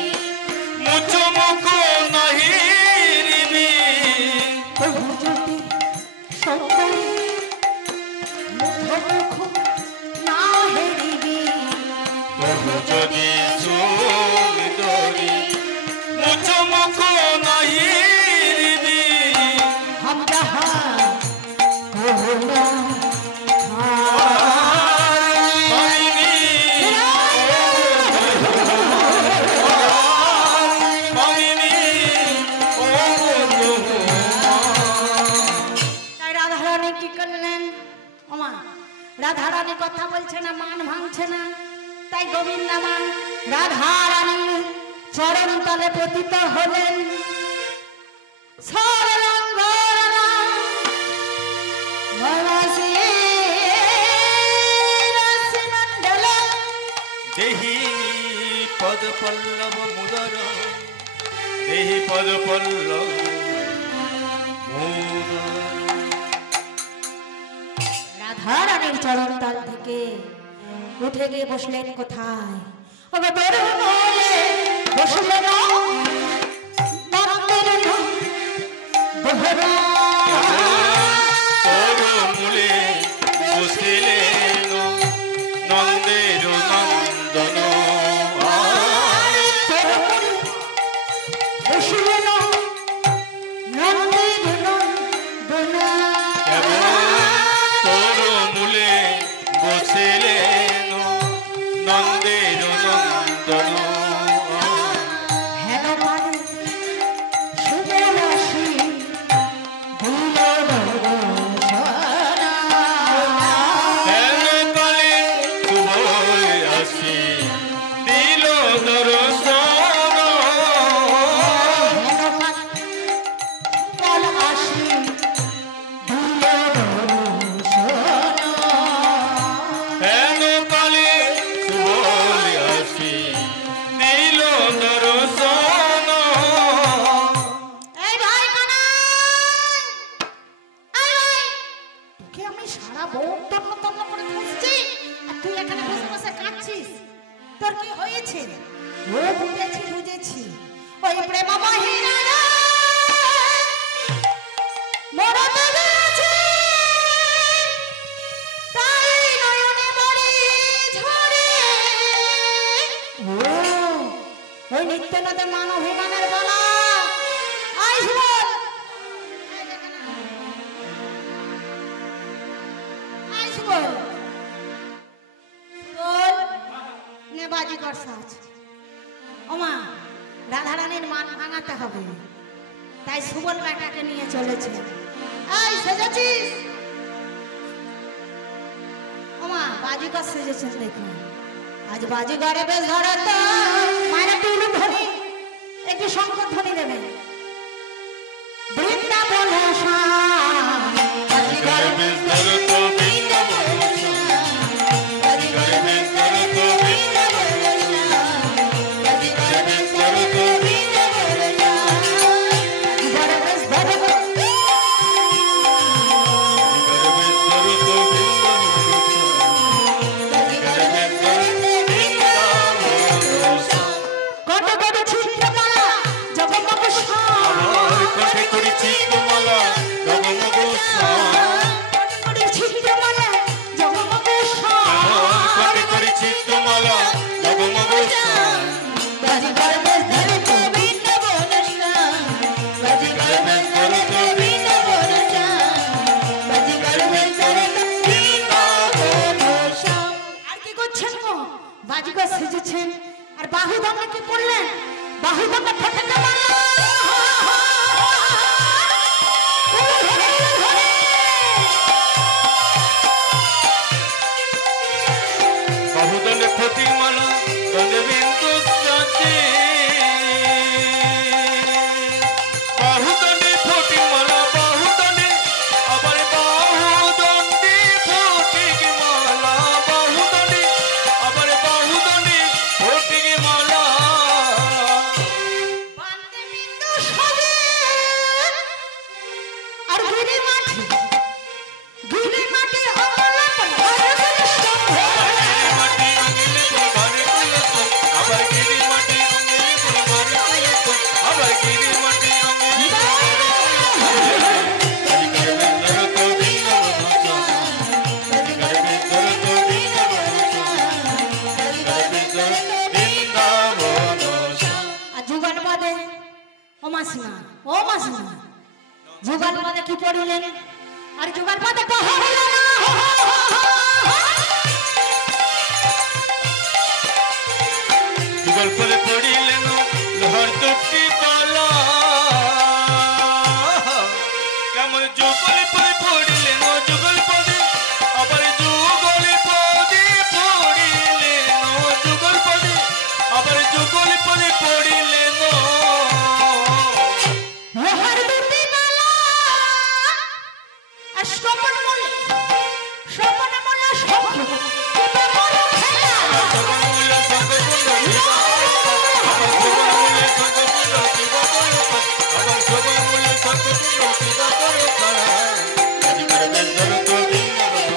মুচমুখ নাহিরিবি, যদি সুন্দরী মুচমুখ নাহিরিবি, हम जहाँ রাধারানী কথা বলছে না, মান ভাঙছে না। তাই গোবিন্দ মান রাধারানী চরণ তলে পতিত হলেন। দেহি পদ পল্লব মুদর, দেহি পদ পল্লব মুদর। রাধারানীর চরণ তল থেকে উঠে গিয়ে বসলেন কোথায়? বসলেন মূলে বসিলেন নন্দের নন্দন। এখানে বসে বসে কাঁদছিস? তোর কি হয়েছে? ও বুঝেছি বুঝেছি, ওই প্রেম মহিলা মরা বেড়েছে, তাই নয়নে বাড়ি ঝরে। ও ওই নিত্যনদে মান অভিমানের বলা আইস বল, আইস বল বল নে বাজি কর সাজ। ওমা রাধারানীর মান ভাঙাতে হবে, তাই সুবল বেটাকে নিয়ে চলেছে। এই সেজেছিস? ওমা বাজিকর সেজেছেন দেখুন, আজ বাজিগরে বেশ ধরে তো মায়ের একটু উলুম ধ্বনি, একটু শঙ্কর ধ্বনি দেবেন। বৃন্দাবন বাজিগর বেশ ধরে তো বৃন্দাবন, বাজিগর বেশ ধরে তো বৃন্দাবন, বাজিগর বেশ ধরে তো বৃন্দাবন, বাজিগর বেশ ধরে তো কত কত ছিদ্রমালা জগমগ আমার কোটে করেছি তোমালা জগমগ কত কত ছিদ্রমালা জগমগ আমার কোটে করেছি তোমালা জগমগ বাজিগর বেশ ধরে তো বৃন্দাবন, বাজিগর বেশ ধরে তো বৃন্দাবন, বাজিগর বেশ ধরে তো বৃন্দাবন। আর কি করছেন গো? বাজিগর সেজেছেন আর বাহুদণ্ডে কি পড়লেন? বাহুদণ্ডে ফটাকা মারলেন। বাহুদণ্ডে ফটিক মালা দণ্ডে বিন্দু চাচি, বাহুদণ্ডে ফটিক মালা বাহুদণ্ডে আবার বাহুদণ্ডে ফটিক মালা, বাহুদণ্ডে আবার বাহুদণ্ডে ফটিক মালা। বান্দে বিন্দু সবে আর গিরি মাটি, গিরি মাটি অমলাপ ধরে করে সঙ্গে। মাটি আঙিলে পরে কুলতো, আবার গিরি মাটি আঙিলে পরে কুলতো, আবার গিরি মাটি আঙিলে আর যুগল পদে ও মাসিমা, ও মাসিমা যুগল পদে কি পড়িলেন? আর যুগল পদে কহ হলো না। যুগল পদে পড়িলেন লোহার দুটি পালা, কেমন যুগল পদে পড়িলেন যুগল পদে আবার যুগল পদে পড়িলেন, যুগল পদে আবার যুগল পদে পড়িলেন। লোহার দুটি মালা আর শ্রবণ মূলে, শ্রবণ মূলে শঙ্খ কি ব্যাপার খেলা। সর্বমূল্য সর্বগুণ দিবা, আবার সর্বমূল্য সর্বগুণ দিবা করো, আবার সর্বমূল্য সর্বগুণ দিবা করো। বাজিগর বেশ ধরে তো বৃন্দাবন,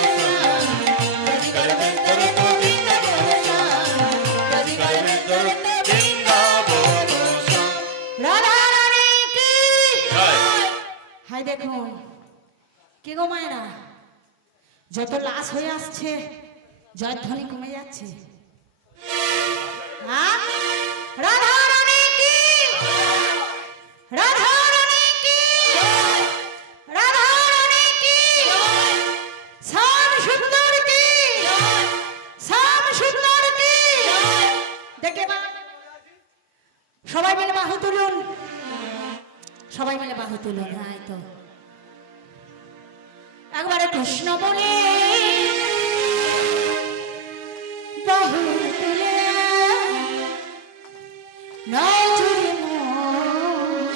বাজিগর বেশ ধরে তো বৃন্দাবন, বাজিগর বেশ ধরে তো বৃন্দাবন। রাধা রানী কি জয়। হাই দেখুন কি গো মায়েরা, যত লাশ হয়ে আসছে জয়ধ্বনি কমে যাচ্ছে। হ্যাঁ? রাধা রানী কি, রাধা রানী কি, রাধা রানী কি, শ্যাম সুন্দর কি, শ্যাম সুন্দর কি। দেখে মা সবাই মিলে বাহু তুলুন, সবাই মিলে বাহু তুলুন। হ্যাঁ এই তো একবারে কৃষ্ণ বলে বাহু তুলে নাচুরে মন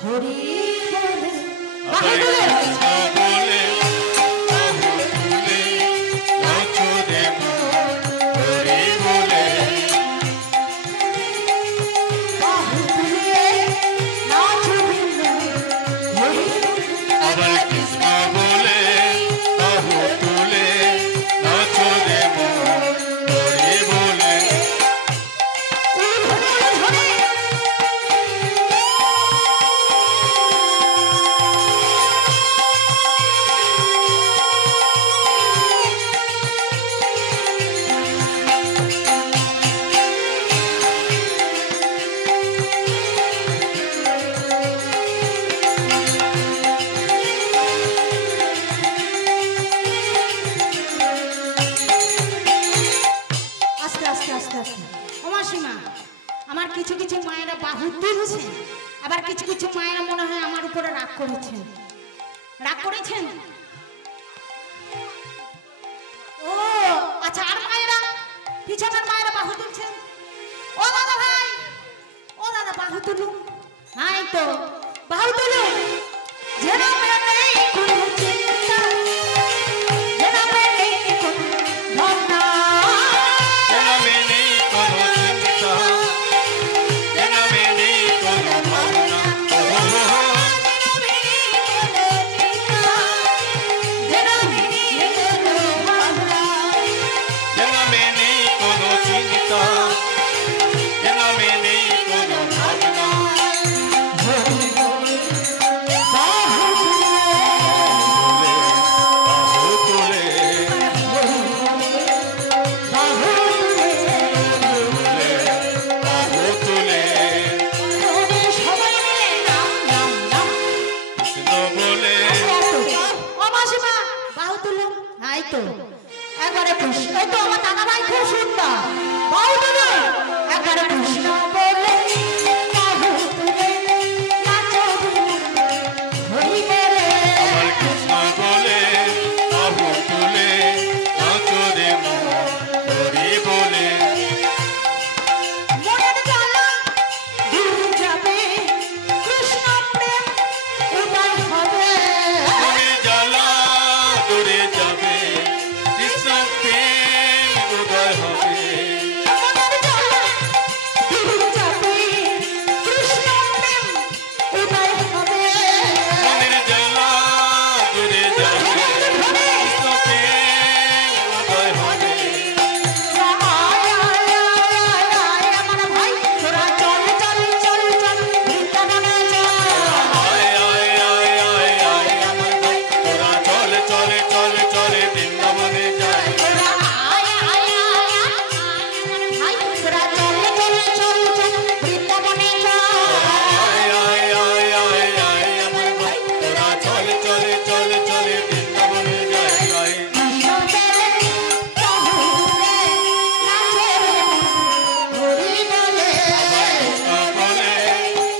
হরি বলে বাহু তুলে বলে বাহু তুলে নাচো রে মন, হরি বলে বাহু তুলে নাচুরে মন হরি আবার কৃষ্ণ বলে বাহু তুলে নাচো মাসিমা, আমার কিছু কিছু মায়েরা বাহু তুলছে, আবার কিছু কিছু মায়েরা মনে হয় আমার উপরে রাগ করেছেন। রাগ করেছেন? ও আচ্ছা, আর মায়েরা, পিছনের মায়েরা বাহু তুলছেন। ও দাদা ভাই, ও দাদা বাহু তুলুন। হাই তো বাহু তুলুন। যেন নেই কোনো চিন্তা, যেন নেই কোনো ভাবনা, জনমে নেই কোনো চিন্তা, জনমে নেই কোনো ভাবনা। জনমে নেই কোনো চিন্তা, জনমে নেই কোনো ভাবনা। বাহু তুলে, বাহু তুলে, সবাই মিলে নাম নাম নাম। কৃষ্ণ বলে, ও মাসিমা বাহু তুলুন। হাই তো একবারে কৃষ্ণ, এই তো আমার দাদা ভাই খুব সুন্দর। বাহু তুলুন একবারে কৃষ্ণ বলে, বাহু তুলে নাচো হরি বলে। আমার কৃষ্ণ বলে, বাহু তুলে, নাচো রে মন, হরি বলে। মনের জ্বালা দূর যাবে, কৃষ্ণ প্রেম উদয় হবে। মনের জ্বালা দূরে যাবে, কৃষ্ণ প্রেম উদয় হবে। মনের জ্বালা দূর যাবে, কৃষ্ণ প্রেম উদয় হবে। মনের জ্বালা দূরে যাবে, কৃষ্ণ প্রেম উদয় হবে। আয় আয় আয় আয় আমার ভাই, তোরা চল চল চল চল বৃন্দাবনে চল। আয় আয় আয় আয় আয় আমার ভাই, তোরা চলে চলে চলে চলে বৃন্দাবনে যায়। তোরা আয় আয় আয় আয় আমার ভাই, তোরা চল চল চল চল বৃন্দাবনে চল। আয় আয় আয় আয় আয় আমার ভাই, তোরা চলে চলে চলে চলে বৃন্দাবনে যায় যায়। কৃষ্ণ বলে বাহুরে নাচে রে মন, হরি বলে। কৃষ্ণ বলে,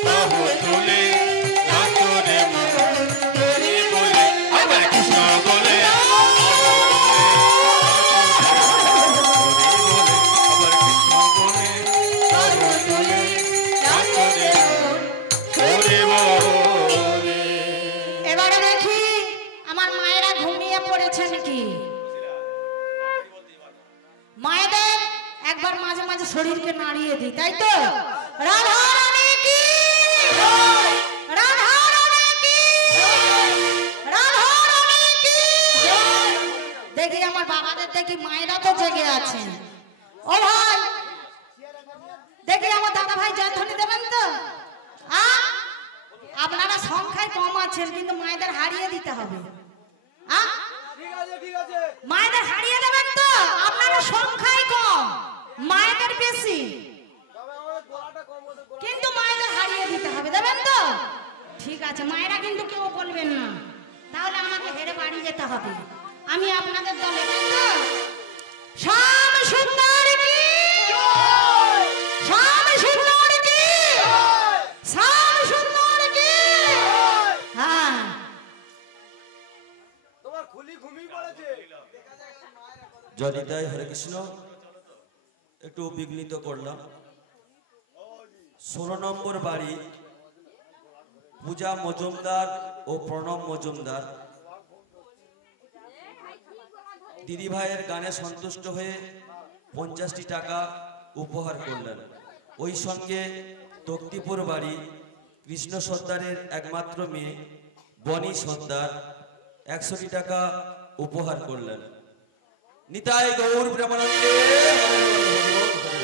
বাহু তুলে, নাচো রে মন, হরি বলে। আবার কৃষ্ণ বলে, বাহু তুলে, নাচো রে মন, হরি বলে। এবারে দেখি আমার মায়েরা ঘুমিয়ে পড়েছে নাকি। মায়েদের একবার মাঝে মাঝে শরীরকে নাড়িয়ে দিই, তাই তো? রাধা রানী কি জয়, রাধা রানী কি জয়, রাধা রানী কি জয়। দেখি আমার বাবাদের, দেখি মায়েরা তো জেগে আছেন। ও ভাই, দেখি আমার দাদা ভাই জয়ধ্বনি দেবেন তো? আপনারা সংখ্যায় কম আছেন, কিন্তু মায়েদের হারিয়ে দিতে হবে। মায়েদের হারিয়ে দেবেন তো? আপনারা সংখ্যায় কম, মায়েদের বেশি, কিন্তু মায়েদের হারিয়ে দিতে হবে। দেবেন তো? ঠিক আছে, মায়েরা কিন্তু কেউ বলবেন না, তাহলে আমাকে হেরে বাড়ি যেতে হবে। আমি আপনাদের দলে, তাই তো? শ্যাম সুন্দর কি জয়, শ্যাম সুন্দর কি জয়, শ্যাম সুন্দর কি জয়। হ্যাঁ, জনিতাই হরে কৃষ্ণ। একটু বিঘ্নিত করলাম। 16 নম্বর বাড়ি পূজা মজুমদার ও প্রণব মজুমদার দিদি ভাইয়ের গানে সন্তুষ্ট হয়ে 50টি টাকা উপহার করলেন। ওই সঙ্গে তক্তিপুর বাড়ি কৃষ্ণ সর্দারের একমাত্র মেয়ে বনি সর্দার 100টি টাকা উপহার করলেন। নিতাই গৌর প্রেমানন্দে হরে হরে হরে হরে।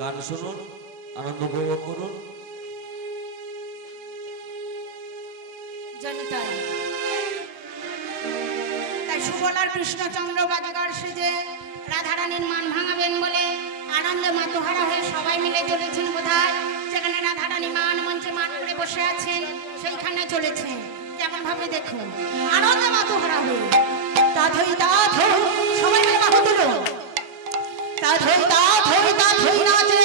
গান শুনুন, আনন্দ উপভোগ করুন। তাই সুবলার কৃষ্ণচন্দ্র বাজিগর সেজে রাধারানীর মান ভাঙাবেন বলে আনন্দে মাতোহারা হয়ে সবাই মিলে চলেছেন বোধহয়। যেখানে রাধারানী মান মঞ্চে মান করে বসে আছেন সেইখানে চলেছেন। কেমন ভাবে দেখুন, আনন্দে মাতোহারা হয়ে দাধই দাধই সবাই মিলে বাহু তুলো। দাধই দাধই দাধই নাচে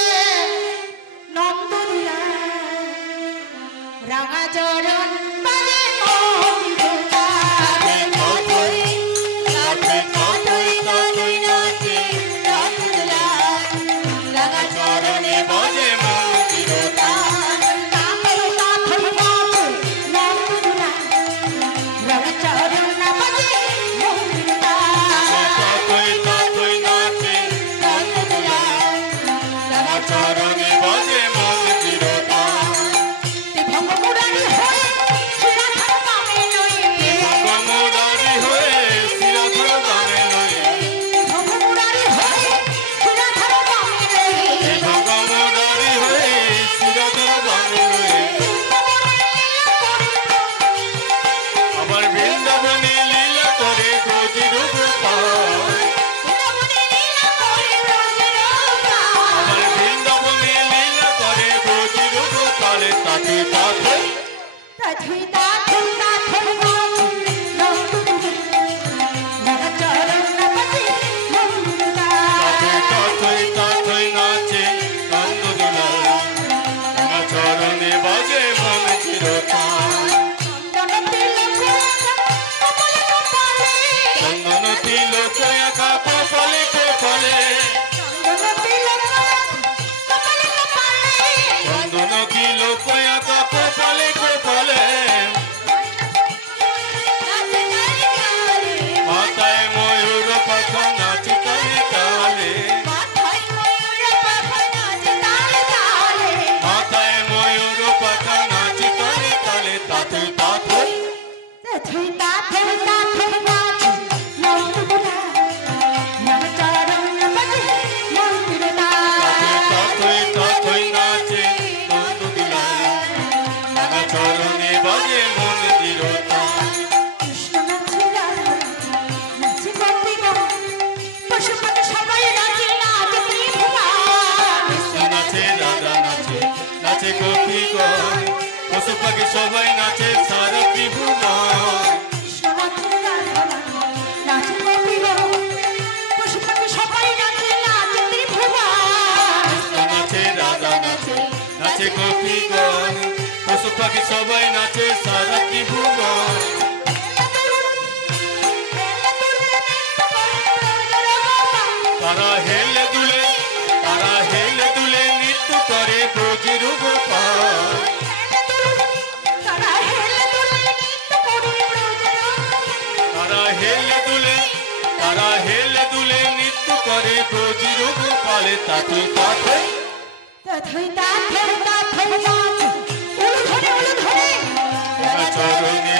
নন্দনীলা রাঙা চরণ বাজে মন্দিরা। চরণে বাজে মন্দিরতা তাতই তাতই নাচে চরণে বাজে মন্দিরতা ভগমুরারি হয়ে শিরাধর বামে লয়ে ভগমুরারি হয়ে শিরাধর বামে লয়ে আবার বৃন্দাবনে লীলা করে ব্রজের গোপাল আবার বৃন্দাবনে লীলা করে ব্রজের গোপাল তাতে তাতে তাতই তাতই নাচে নন্দদোলা চরণে বাজে মন্দিরতা চন্দন তিলক একা কপালে কপালে চন্দন তিলক একা কপালে কপালে মাথায় ময়ূর পাখা নাচে তালে তালে মাথায় ময়ূর পাখা নাচে তালে তালে তাতে তাতে তাতই তাতই নাচে নন্দদোলা চরণে বাজে মন্দিরতা নাচে রাধা নাচে নাচে গোপীগণ পশু পাখি সবাই নাচে সারা ত্রিভুবন নাচে রাধা নাচে নাচে গোপীগণ পশু পাখি সবাই নাচে সারা ত্রিভুবন তারা হেলে দুলে নৃত্য করে ব্রজের গোপাল তারা হেলে দুলে নৃত্য করে ব্রজের গোপাল তাতে তাতে চরণে